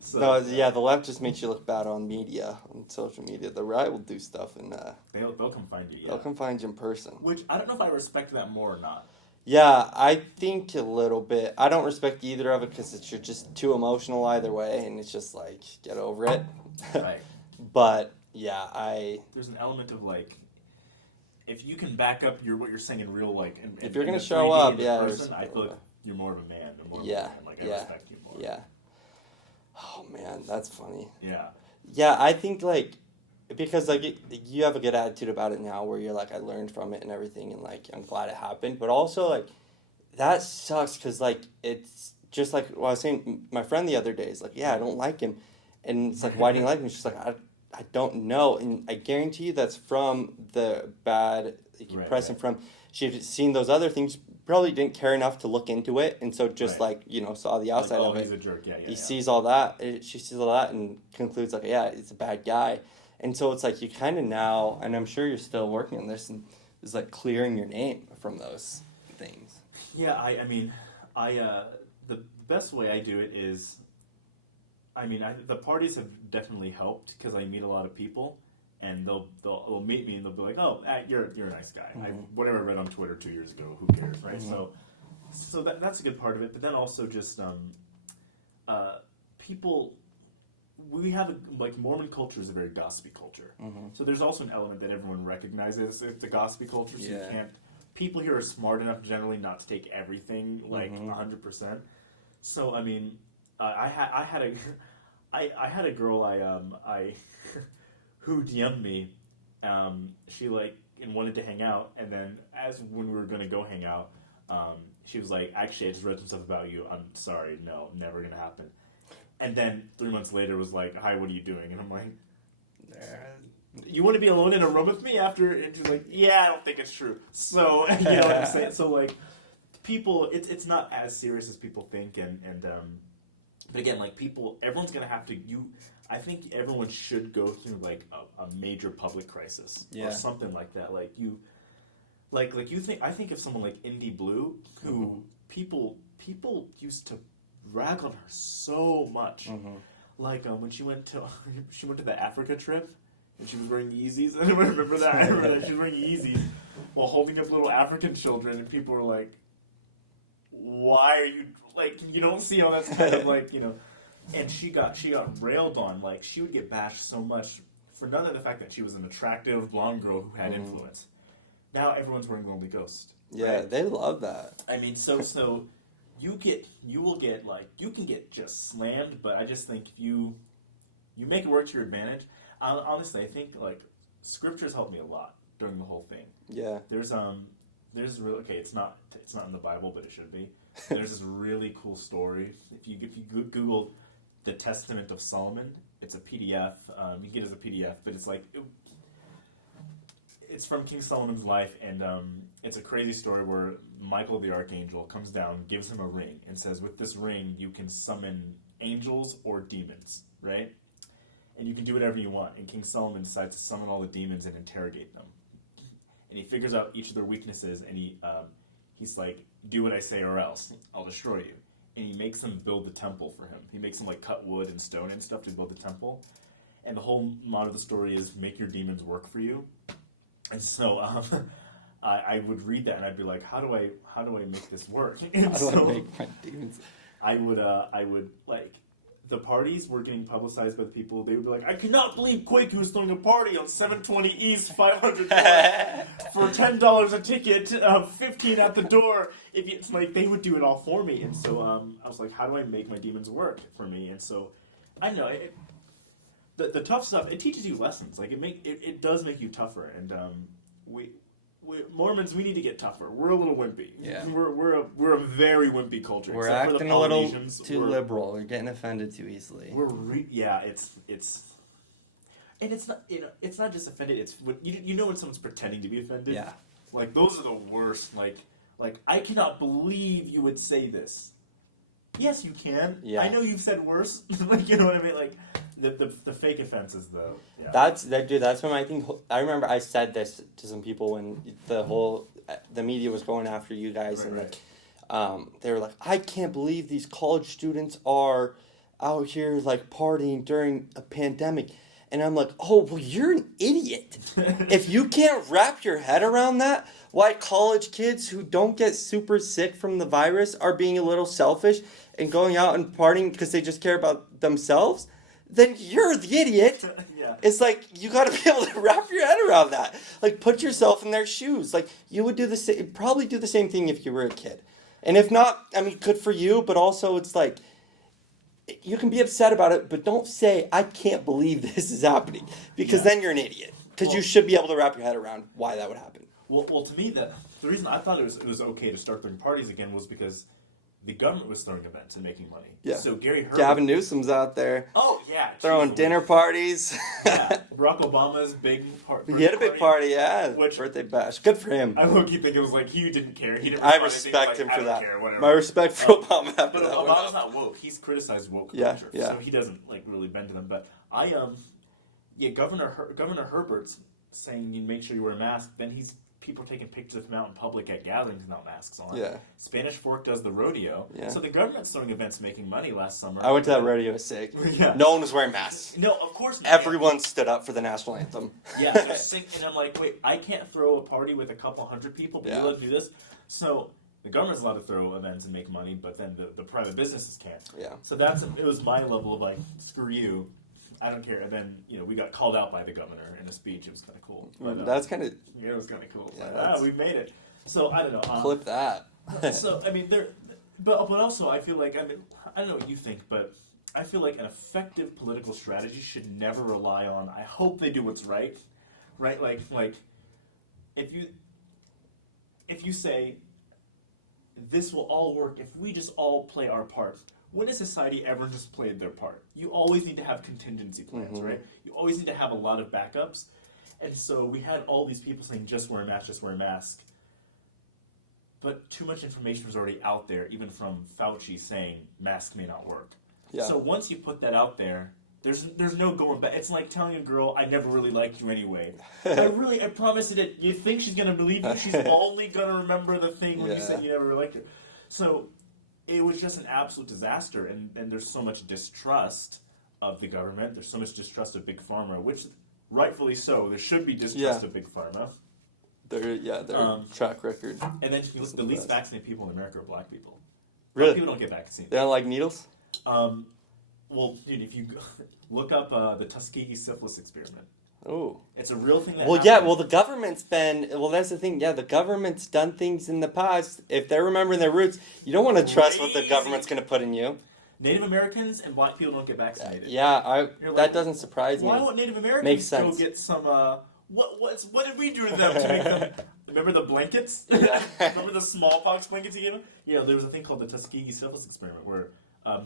So the left just makes you look bad on media, on social media. The right will do stuff, and they'll come find you. Yeah. They'll come find you in person. Which I don't know if I respect that more or not. Yeah, I think a little bit. I don't respect either of it because you're just too emotional either way, and it's just like get over it. Right. But yeah, I There's an element of like, if you can back up what you're saying in real, like, if you're in gonna the show 3D up, and in yeah, person, I feel like you're more of a man, and more of a yeah, man. Like, I yeah, respect you more. yeah. Oh man, that's funny. Yeah. Yeah, I think like because like you have a good attitude about it now, where you're like I learned from it and everything, and like I'm glad it happened. But also like that sucks because like it's just like what I was saying. My friend the other day is like, yeah, I don't like him, and it's like why do you like him? She's like I don't know, and I guarantee you that's from the bad Right, press right. and from she'd seen those other things. Probably didn't care enough to look into it, and so just Right. like saw the Like, outside oh, of it. he's a jerk. Yeah, yeah, He yeah. sees all that. She sees all that and concludes like, yeah, he's a bad guy. And so it's like you kind of now, and I'm sure you're still working on this, and is like clearing your name from those things. Yeah, I mean, the best way I do it is, I mean, the parties have definitely helped because I meet a lot of people, and they'll meet me and they'll be like, oh, you're a nice guy. Whatever I read on Twitter 2 years ago, who cares, right? So that's a good part of it. But then also just people. We have like Mormon culture is a very gossipy culture, so there's also an element that everyone recognizes it's a gossipy culture. So you Yeah. can't. People here are smart enough generally not to take everything like 100%. So I mean, I had a girl I who DM'd me. She like and wanted to hang out, and then when we were gonna go hang out, she was like, "Actually, I just read some stuff about you. I'm sorry, no, never gonna happen." And then 3 months later was like, "Hi, what are you doing?" And I'm like, "You want to be alone in a room with me after?" And she's like, "Yeah, I don't think it's true." So you know what I'm saying? So like, people, it's not as serious as people think, and but again, like everyone's gonna have to. I think everyone should go through like a major public crisis or something like that. Like you think. I think of someone like Indie Blue, who people used to rag on her so much. Like when she went to the Africa trip and she was wearing Yeezys. I remember that. I remember that she was wearing Yeezys while holding up little African children, and people were like, "Why are you like? You don't see how that's kind of like And she got railed on. Like she would get bashed so much for none of the fact that she was an attractive blonde girl who had influence. Now everyone's wearing Lonely Ghost. Yeah, right? they love that. I mean, so you can get just slammed, but I just think if you make it work to your advantage. Honestly, I think like scriptures helped me a lot during the whole thing. Yeah. There's really it's not in the Bible, but it should be. There's this really cool story. If you Google the Testament of Solomon, it's a PDF. You can get it as a PDF, but it's like it's from King Solomon's life, and it's a crazy story where Michael the Archangel comes down, gives him a ring, and says, with this ring, you can summon angels or demons, right? And you can do whatever you want. And King Solomon decides to summon all the demons and interrogate them. And he figures out each of their weaknesses, and he's like, do what I say or else, I'll destroy you. And he makes them build the temple for him. He makes them like cut wood and stone and stuff to build the temple. And the whole motto of the story is make your demons work for you. And so I would read that and I'd be like, how do I make this work? And How do I make my demons? I would like the parties were getting publicized by the people. They would be like, I cannot believe Kwaku is throwing a party on 720 East 500 for $10 a ticket, 15 at the door. It's like they would do it all for me. And so I was like, how do I make my demons work for me? And so I know the tough stuff. It teaches you lessons. Like it does make you tougher. And we Mormons, we need to get tougher. We're a little wimpy. Yeah. We're a very wimpy culture. We're Except for acting the a little Polynesians, too liberal. We're getting offended too easily. It's and it's not just offended. It's when when someone's pretending to be offended. Yeah. Like those are the worst. Like I cannot believe you would say this. Yes, you can. Yeah. I know you've said worse. Like you know what I mean. Like the fake offenses though. Yeah. That's when I remember I said this to some people when the media was going after you guys, Right, and they were like, I can't believe these college students are out here like partying during a pandemic. And I'm like, oh, well, you're an idiot. If you can't wrap your head around that, why college kids who don't get super sick from the virus are being a little selfish and going out and partying because they just care about themselves, then you're the idiot. Yeah. It's like, you got to be able to wrap your head around that. Like, put yourself in their shoes. Like, you would do the same, probably do the same thing if you were a kid. And if not, I mean, good for you, but also it's like, you can be upset about it, but don't say, I can't believe this is happening. Because then you're an idiot. Because you should be able to wrap your head around why that would happen. Well, to me, the reason I thought it was okay to start throwing parties again was because the government was throwing events and making money. Yeah. So Gary Herbert... Gavin Newsom's out there. Oh, yeah. Throwing dinner parties. Yeah. Barack Obama's big party. He had a big party, yeah. Which, birthday bash. Good for him. I low-key think it was like, he didn't care. He didn't I respect him for that. Care, My respect for Obama after but that. Obama's not woke. He's criticized woke culture. Yeah. So he doesn't like really bend to them. But Governor Herbert's saying you make sure you wear a mask. Then people are taking pictures of him out in public at gatherings without masks on. Yeah. Spanish Fork does the rodeo. Yeah. So the government's throwing events making money last summer. I went to that rodeo sick. Yeah. No one was wearing masks. No, of course not. Everyone stood up for the national anthem. Yeah, they're singing, and I'm like, wait, I can't throw a party with a couple hundred people, but you let me do this? So the government's allowed to throw events and make money, but then the private businesses can't. Yeah. So it was my level of like, screw you. I don't care. And then, we got called out by the governor in a speech. It was kind of cool. But, that's kind of... Yeah, it was kind of cool. Yeah, we made it. So, I don't know. Clip that. So, I mean, but also, I feel like, I don't know what you think, but I feel like an effective political strategy should never rely on, I hope they do what's right, right? Like, if you say, this will all work if we just all play our part. When has society ever just played their part? You always need to have contingency plans, right? You always need to have a lot of backups. And so we had all these people saying, just wear a mask, just wear a mask. But too much information was already out there, even from Fauci saying masks may not work. Yeah. So once you put that out there, there's no going back. It's like telling a girl, I never really liked you anyway. I promise you that you think she's going to believe you. She's only going to remember the thing when you said you never really liked her. So it was just an absolute disaster, and there's so much distrust of the government. There's so much distrust of Big Pharma, which rightfully so. There should be distrust of Big Pharma. Their track record. And then you look, the least vaccinated people in America are black people. Really? Black people don't get vaccinated. They don't like needles? Well, dude, if you look up the Tuskegee Syphilis experiment. Oh. It's a real thing that happened. The government's that's the thing. Yeah, the government's done things in the past. If they're remembering their roots, you don't want to trust what the government's going to put in you. Native Americans and black people don't get vaccinated. Yeah, that doesn't surprise me. Why won't Native Americans go get some, what did we do to them to make them... Remember the blankets? Remember the smallpox blankets you gave them? Yeah, there was a thing called the Tuskegee Syphilis experiment where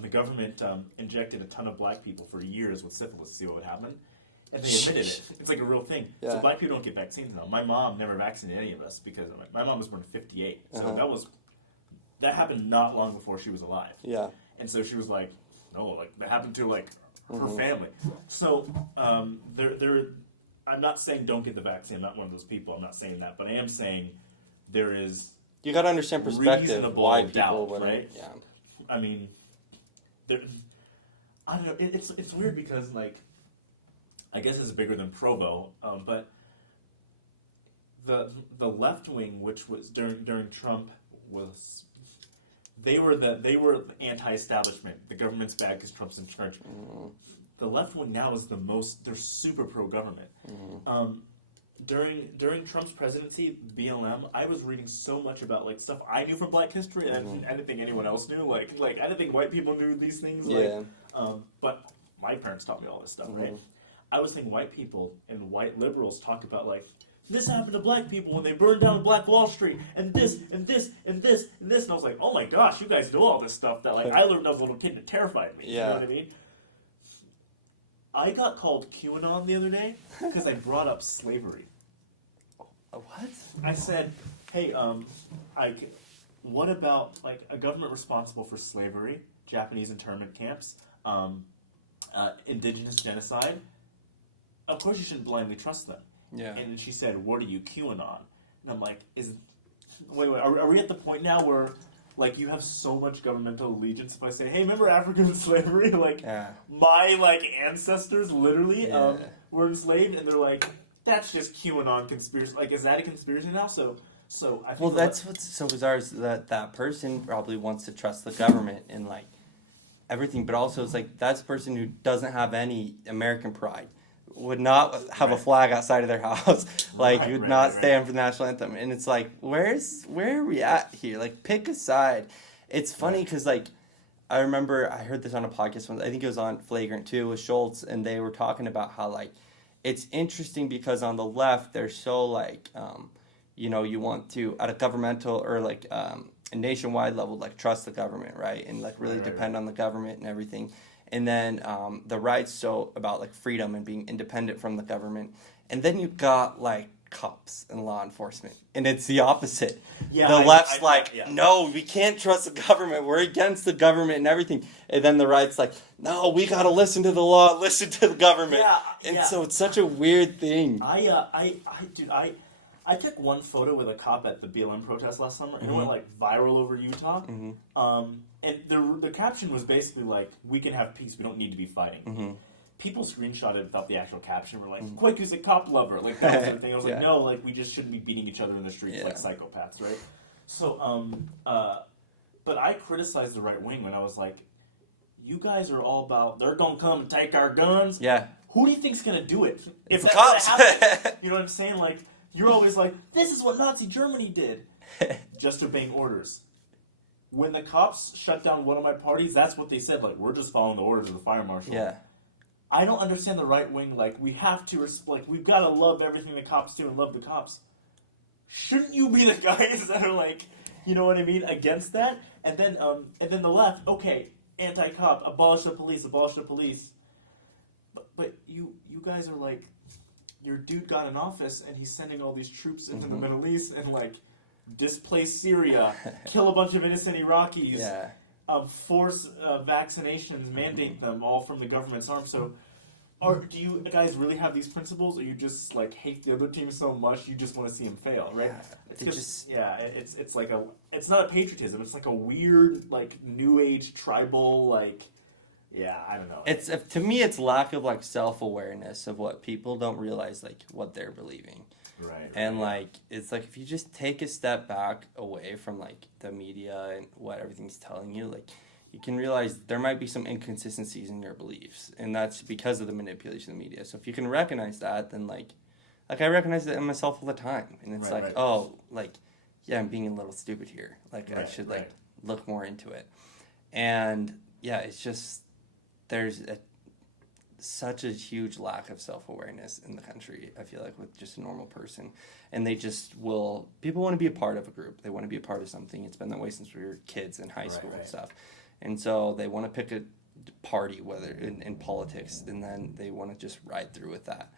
the government injected a ton of black people for years with syphilis to see what would happen. And they admitted it. It's like a real thing. Yeah. So black people don't get vaccines now. My mom never vaccinated any of us because my mom was born in 1958. So that happened not long before she was alive. Yeah. And so she was like, no, like that happened to like her family. So I'm not saying don't get the vaccine. I'm not one of those people. I'm not saying that, but I am saying there is. You got to understand perspective. Why people doubt, would, right? Yeah. I mean, I don't know. It's weird because like. I guess it's bigger than Provo, but the left wing, which was during Trump, they were the anti-establishment. The government's bad because Trump's in charge. The left wing now is they're super pro-government. During Trump's presidency, BLM, I was reading so much about like stuff I knew from Black history, and I didn't think anyone else knew. Like I didn't think white people knew these things. Yeah. But my parents taught me all this stuff, right? I was thinking white people and white liberals talk about like this happened to black people when they burned down Black Wall Street and this and this and this and this, and I was like, oh my gosh, you guys know all this stuff that like I learned when I was a little kid and it terrified me. Yeah. You know what I mean? I got called QAnon the other day because I brought up slavery. What? I said, hey, what about like a government responsible for slavery, Japanese internment camps, indigenous genocide? Of course you shouldn't blindly trust them. Yeah. And then she said, what are you, QAnon? And I'm like, wait, are we at the point now where like, you have so much governmental allegiance. If I say, hey, remember African slavery? Like, Yeah. my, like, ancestors literally Yeah. were enslaved, and they're like, that's just QAnon conspiracy. Like, is that a conspiracy now? So I think... Well, that's what's so bizarre is that person probably wants to trust the government and, like, everything, but also it's like that's a person who doesn't have any American pride, would not have a Right. flag outside of their house, like Right, would right, not right, stand for the national anthem, and it's like where are we at here? Like pick a side. It's funny because like I remember I heard this on a podcast once. I think it was on Flagrant 2 with Schultz, and they were talking about how like it's interesting because on the left they're so like you want to at a governmental or like a nationwide level, like trust the government, right, and like really depend on the government and everything. And then the right's so about like freedom and being independent from the government. And then you got like cops and law enforcement, and it's the opposite. Yeah, the left's yeah. no, we can't trust the government. We're against the government and everything. And then the right's like, no, we gotta listen to the law, listen to the government. Yeah, and yeah. so it's such a weird thing. I took one photo with a cop at the BLM protest last summer, and it went like viral over Utah. And the caption was basically like, "We can have peace. We don't need to be fighting." People screenshotted without the actual caption. Were like, "Kwaku's a cop lover," like that sort of thing. I was like, "No, like we just shouldn't be beating each other in the streets like psychopaths, right?" So, but I criticized the right wing when I was like, "You guys are all about they're gonna come and take our guns." Yeah. Who do you think's gonna do it? If the that's cops. gonna happen, you know what I'm saying? Like, you're always like, this is what Nazi Germany did. Just obeying orders. When the cops shut down one of my parties, that's what they said. Like, we're just following the orders of the fire marshal. Yeah. I don't understand the right wing. Like, we have to, like, we've got to love everything the cops do and love the cops. Shouldn't you be the guys that are like, you know what I mean, against that? And then the left, okay, anti-cop, abolish the police. But you guys are like, your dude got in office and he's sending all these troops into the Middle East and like displace Syria, kill a bunch of innocent Iraqis, force vaccinations, mandate them all from the government's arm. So, do you guys really have these principles, or you just like hate the other team so much you just want to see them fail, right? It's like it's not a patriotism. It's like a weird like new age tribal like. Yeah, I don't know. It's to me, it's lack of like self-awareness of what people don't realize, like what they're believing. Right. And like it's like if you just take a step back away from like the media and what everything's telling you, like you can realize there might be some inconsistencies in your beliefs, and that's because of the manipulation of the media. So if you can recognize that, then like I recognize it in myself all the time, and it's oh, like yeah, I'm being a little stupid here. Like I should like look more into it, and yeah, it's just. There's such a huge lack of self-awareness in the country, I feel like, with just a normal person. And they just people want to be a part of a group. They want to be a part of something. It's been that way since we were kids in high school and stuff. And so they want to pick a party, whether in politics, and then they want to just ride through with that.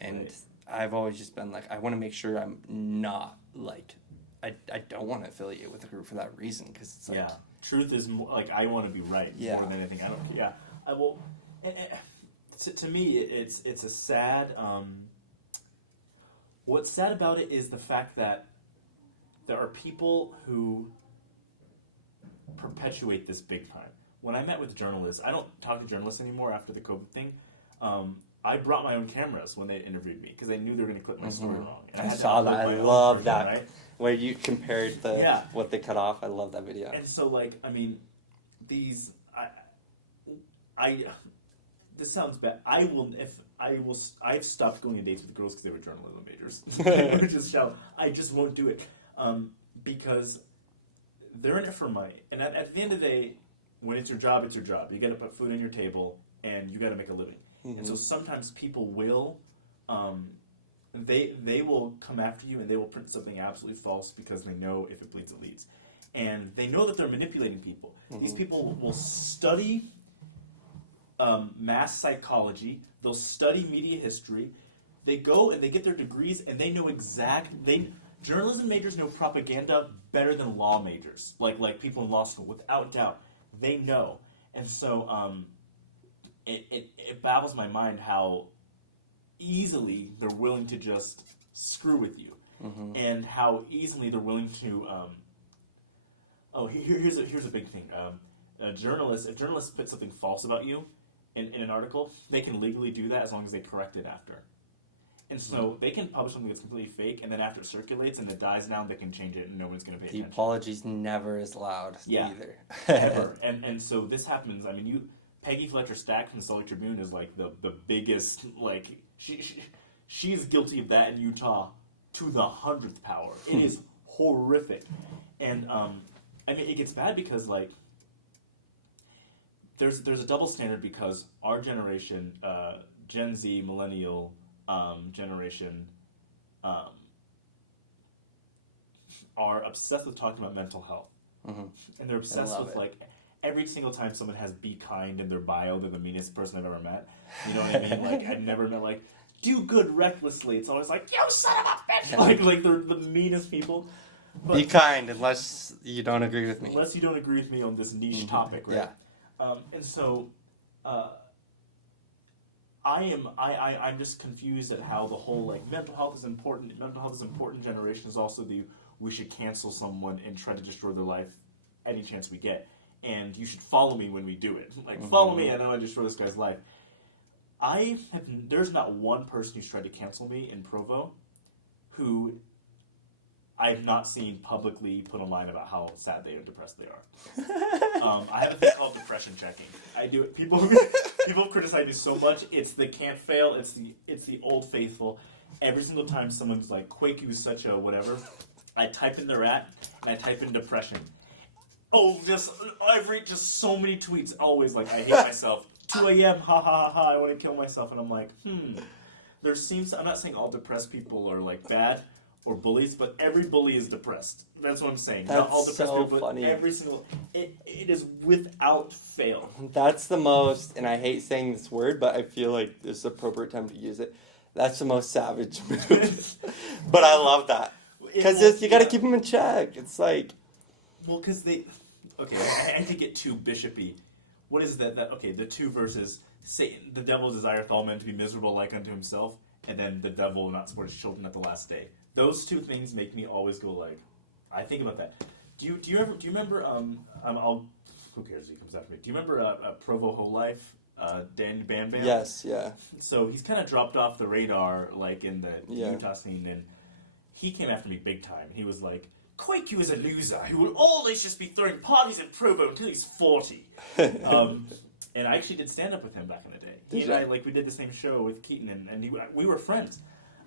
And I've always just been like, I want to make sure I'm not, like, I don't want to affiliate with a group for that reason, because it's like... Yeah, truth is, more, like, I want to be right more than anything. I don't... Yeah. To me, it's a sad. What's sad about it is the fact that there are people who perpetuate this big time. When I met with journalists, I don't talk to journalists anymore after the COVID thing. I brought my own cameras when they interviewed me because they knew they were going to clip my story wrong. And I saw that. I love that. Right? Where you compared what they cut off. I love that video. And so, like, I mean, these. This sounds bad. I've stopped going on dates with girls because they were journalism majors. I just won't do it because they're in it for money. And at the end of the day, when it's your job, it's your job. You got to put food on your table, and you got to make a living. Mm-hmm. And so sometimes people will, they will come after you, and they will print something absolutely false because they know if it bleeds, it leads. And they know that they're manipulating people. Mm-hmm. These people will study mass psychology. They'll study media history. They go and they get their degrees, and they know journalism majors know propaganda better than law majors, like people in law school, without doubt. They know. And so it baffles my mind how easily they're willing to just screw with you, and how easily they're willing to Oh, here's a big thing. If journalists put something false about you in an article, they can legally do that as long as they correct it after. And so they can publish something that's completely fake, and then after it circulates and it dies down, they can change it, and no one's going to pay attention. The apology's never as loud either. Never. And so this happens. I mean, Peggy Fletcher Stack from the Salt Lake Tribune is like the biggest, like, she's guilty of that in Utah to the 100th power. It is horrific. And I mean, it gets bad because, like, there's a double standard because our generation, Gen Z, millennial generation, are obsessed with talking about mental health. And they're obsessed with, like, every single time someone has "be kind" in their bio, they're the meanest person I've ever met. You know what I mean? Like, I've never met, like, do good recklessly. It's always like, you son of a bitch! Like they're the meanest people. But be kind unless you don't agree with me. Unless you don't agree with me on this niche topic, right? Yeah. And so, I'm just confused at how the whole, like, mental health is important generation is also we should cancel someone and try to destroy their life any chance we get. And you should follow me when we do it. Like, follow me, I know I destroy this guy's life. There's not one person who's tried to cancel me in Provo who I've not seen publicly put a line about how sad they are, depressed they are. I have a thing called depression checking. I do it. People criticize me so much. It's the can't fail. It's the old faithful. Every single time someone's like, Kwaku is such a whatever, I type in their at and I type in depression. Oh, just so many tweets. Always like, I hate myself. 2 a.m. Ha ha ha. I want to kill myself. And I'm like, I'm not saying all depressed people are like bad or bullies, but every bully is depressed. That's what I'm saying. That's not all depressed so people, funny. But every single. It is without fail. That's the most, and I hate saying this word, but I feel like this is the appropriate time to use it. That's the most savage move. But I love that. Because you got to keep them in check. It's like. Well, because they. Okay, I hate to get too bishopy. What is that? Okay, the two verses. Satan, the devil desireth all men to be miserable like unto himself, and then the devil will not support his children at the last day. Those two things make me always go like, I think about that. Do you remember? Who cares if he comes after me? Do you remember Provo Whole Life? Dan Bam Bam? Yes, yeah. So he's kind of dropped off the radar, like in the Utah scene, and he came after me big time. He was like, Kwaku is a loser who will always just be throwing parties in Provo until he's 40. And I actually did stand up with him back in the day. He and I, like, we did the same show with Keaton, and we were friends.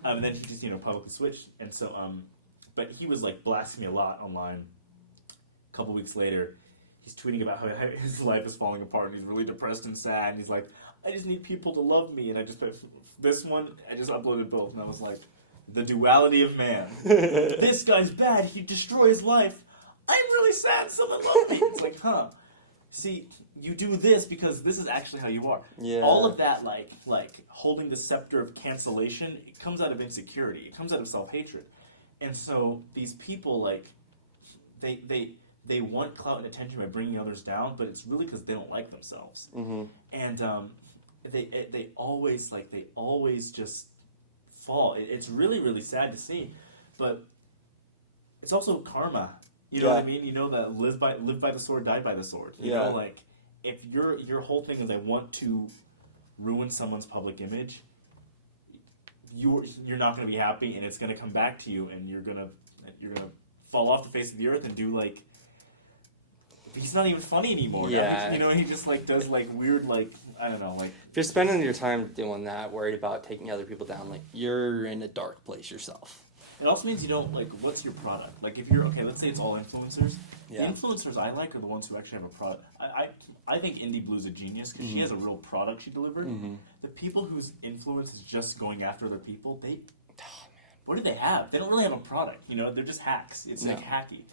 And then he just, publicly switched. And so, but he was, like, blasting me a lot online. A couple weeks later, he's tweeting about how his life is falling apart, and he's really depressed and sad. And he's like, I just need people to love me. And I just put this one, I just uploaded both, and I was like, the duality of man. This guy's bad. He destroys his life. I'm really sad. Someone love me. It's like, see, you do this because this is actually how you are. Yeah. All of that, like holding the scepter of cancellation, it comes out of insecurity. It comes out of self-hatred. And so these people, like, they want clout and attention by bringing others down, but it's really because they don't like themselves. And they always just fall. It's really, really sad to see, but it's also karma. You know what I mean? You know that live by the sword, die by the sword. You know, like, if your whole thing is I want to ruin someone's public image, you're not going to be happy, and it's going to come back to you, and you're gonna fall off the face of the earth and do, like, he's not even funny anymore. Yeah. He just, like, does, like, weird, like, I don't know, like. If you're spending your time doing that, worried about taking other people down, like, you're in a dark place yourself. It also means you don't, like, what's your product? Like, if you're, okay, let's say it's all influencers. Yeah. The influencers I like are the ones who actually have a product. I think Indie Blue's a genius because she has a real product she delivered. The people whose influence is just going after other people, what do they have? They don't really have a product, They're just hacks. It's like hacky.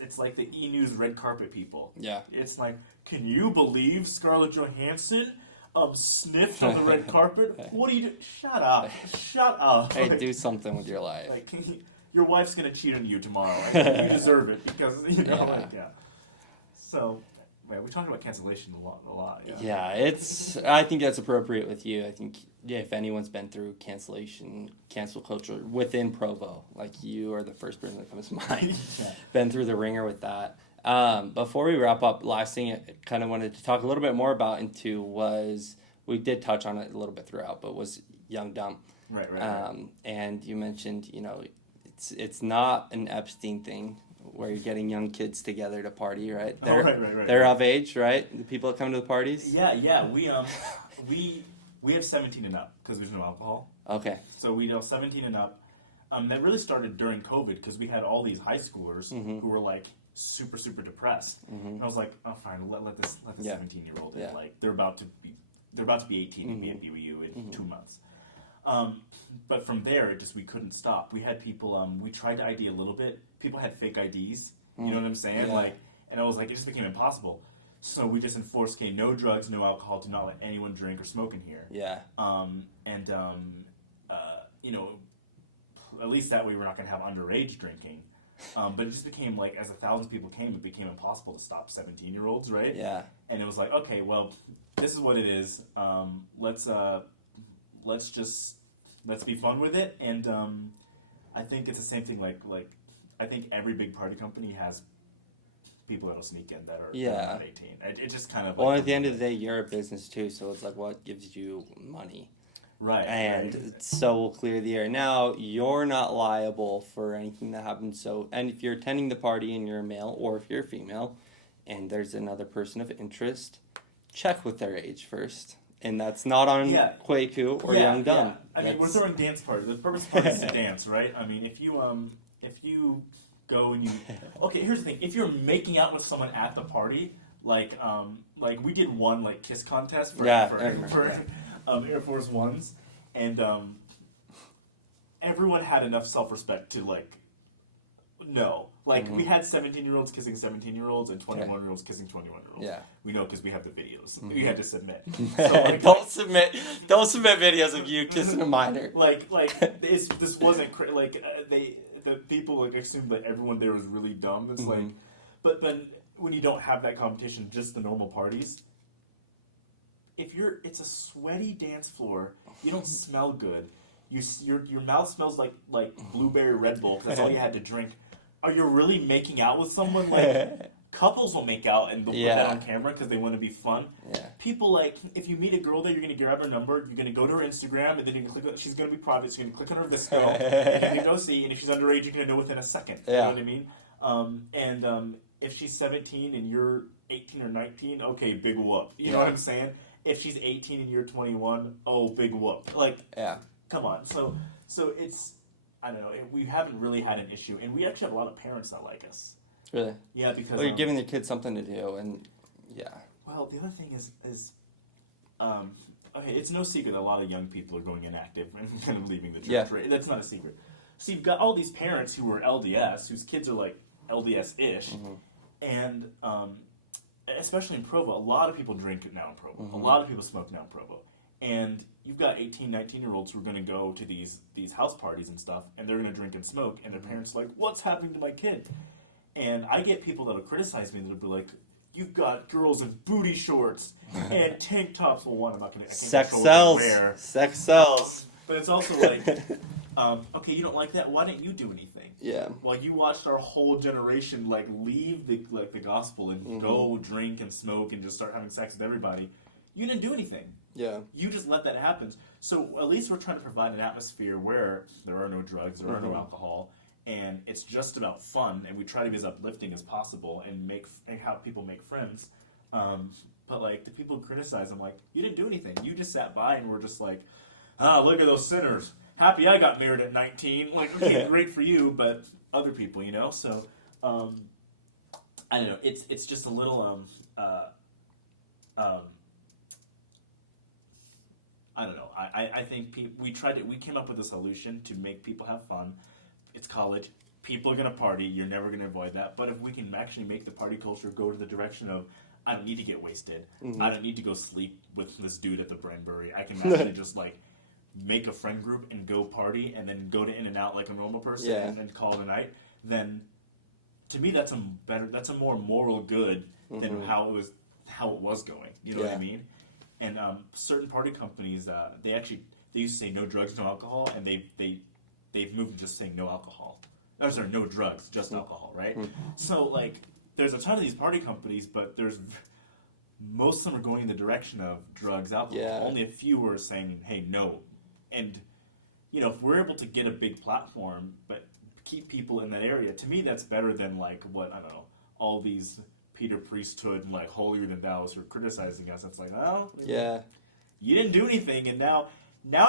It's like the E-News red carpet people. Yeah. It's like, can you believe Scarlett Johansson sniffed on the red carpet? What do you do? Shut up. Hey, do something with your life. Like, your wife's gonna cheat on you tomorrow. Right? You deserve it because, So, Man, we talked about cancellation a lot. Yeah, I think that's appropriate with you. I think if anyone's been through cancel culture within Provo, like you are the first person that comes to mind. Yeah. Been through the ringer with that. Before we wrap up, last thing I kind of wanted to talk a little bit more about was, we did touch on it a little bit throughout, but was Young Dumb. Right. And you mentioned, it's not an Epstein thing where you're getting young kids together to party, right? They're of age, right? The people that come to the parties? Yeah. We have 17 and up because there's no alcohol. Okay. So we know 17 and up. That really started during COVID because we had all these high schoolers who were like super, super depressed. And I was like, oh, fine, let this 17-year-old in. Like they're about to be 18 and be at BYU in 2 months. But from there, we couldn't stop. We had people, we tried to ID a little bit. People had fake IDs. You know what I'm saying? Yeah. And I was like, it just became impossible. So we just enforced, okay, no drugs, no alcohol, do not let anyone drink or smoke in here. Yeah. At least that way we're not going to have underage drinking. But it just became like, as 1,000 people came, it became impossible to stop 17-year-olds, right? Yeah. And it was like, okay, well, this is what it is. Let's be fun with it. And I think it's the same thing. Like I think every big party company has people that'll sneak in that are not 18. It just kind of. Well, at the end of the day, you're a business too, so it's like what gives you money. Right. And so we'll clear the air. Now, you're not liable for anything that happens. So, and if you're attending the party and you're a male, or if you're a female, and there's another person of interest, check with their age first. And that's not on Kwaku or Young Dumb. Yeah. I mean, we're throwing dance parties. The purpose of parties is to dance, right? I mean, if you go and you... Okay, here's the thing. If you're making out with someone at the party, like we did one, kiss contest for Air Force Ones, and everyone had enough self-respect to, no. We had 17-year-olds kissing 17-year-olds and 21-year-olds kissing 21-year-olds. Yeah. We know because we have the videos. We had to submit. So, don't submit videos of you kissing a minor. This wasn't the people assumed that everyone there was really dumb. It's but then when you don't have that competition, just the normal parties. It's a sweaty dance floor. You don't smell good. Your mouth smells like blueberry Red Bull because that's all you had to drink. Are you really making out with someone? Couples will make out and they'll put that on camera because they want to be fun. Yeah. People if you meet a girl there, you're going to grab her number, you're going to go to her Instagram, and then you can click. She's going to be private, so you're going to click on her Visco, and you can go see. And if she's underage, you're going to know within a second. Yeah. You know what I mean? If she's 17 and you're 18 or 19, okay, big whoop. You know what I'm saying? If she's 18 and you're 21, oh, big whoop. Come on. So it's, I don't know, we haven't really had an issue. And we actually have a lot of parents that like us. Really? Yeah, because... Well, you're giving your kids something to do, and Well, the other thing is okay, it's no secret that a lot of young people are going inactive and kind of leaving the church. Yeah. Right? That's not a secret. So you've got all these parents who are LDS, whose kids are LDS-ish, and... especially in Provo, a lot of people drink now in Provo. A lot of people smoke now in Provo. And you've got 18, 19-year-olds who are going to go to these house parties and stuff, and they're going to drink and smoke, and their parents are like, what's happening to my kid? And I get people that will criticize me that will be like, you've got girls in booty shorts and tank tops. Well, one, I'm not going to... Sex sells. Sex sells. But it's also okay, you don't like that? Why didn't you do anything? Yeah. Well, you watched our whole generation leave the gospel and go drink and smoke and just start having sex with everybody. You didn't do anything. Yeah. You just let that happen. So at least we're trying to provide an atmosphere where there are no drugs, there are no alcohol, and it's just about fun. And we try to be as uplifting as possible and have people make friends. But the people who criticize, I'm like, you didn't do anything. You just sat by and were just like, look at those sinners. Happy I got married at 19. Okay, great for you, but other people, So, I don't know. It's just a little I don't know. I think we came up with a solution to make people have fun. It's college. People are gonna party. You're never gonna avoid that. But if we can actually make the party culture go to the direction of, I don't need to get wasted. I don't need to go sleep with this dude at the Branbury. I can actually just make a friend group and go party and then go to In-N-Out like a normal person and then call it a night, then to me that's a more moral good than how it was how it was going. You know what I mean? And certain party companies, they used to say no drugs, no alcohol, and they've moved to just saying no alcohol. No, sorry, no drugs, just alcohol, right? So like, there's a ton of these party companies, but most of them are going in the direction of drugs, alcohol. Yeah. Only a few are saying, hey, no. And, you know, if we're able to get a big platform, but keep people in that area, to me that's better than, like, what, I don't know, all these Peter Priesthood and, like, holier than thou's who are criticizing us. It's like, oh, Yeah. you didn't do anything, and now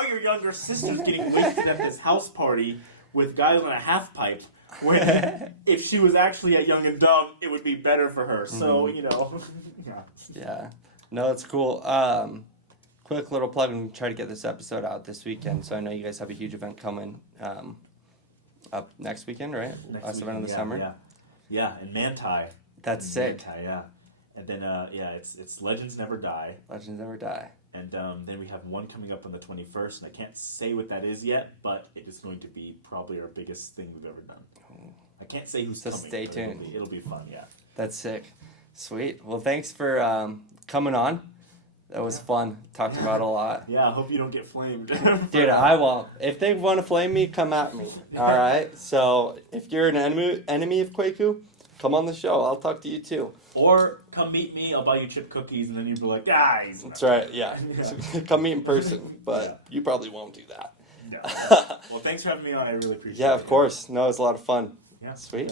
your younger sister's getting wasted at this house party with guys on a half pipe, when if she was actually a young and dumb, it would be better for her. So, you know. Yeah. No, it's cool. Quick little plug and try to get this episode out this weekend. So I know you guys have a huge event coming up next weekend, right? Last event of the summer. Yeah, in Manti. That's sick. Manti, yeah. And then, it's Legends Never Die. Legends Never Die. And then we have one coming up on the 21st, and I can't say what that is yet, but it is going to be probably our biggest thing we've ever done. I can't say who's coming. Stay tuned. It'll be fun, yeah. That's sick. Sweet. Well, thanks for coming on. That was fun. Talked about a lot. Yeah, I hope you don't get flamed. Dude, I won't. If they want to flame me, come at me. All right? So if you're an enemy of Kwaku, come on the show. I'll talk to you too. Or come meet me, I'll buy you chip cookies, and then you'll be like, guys. That's right, yeah. Come meet in person, but you probably won't do that. Yeah. Well, thanks for having me on. I really appreciate it. Yeah, of course. No, it was a lot of fun. Yeah. Sweet.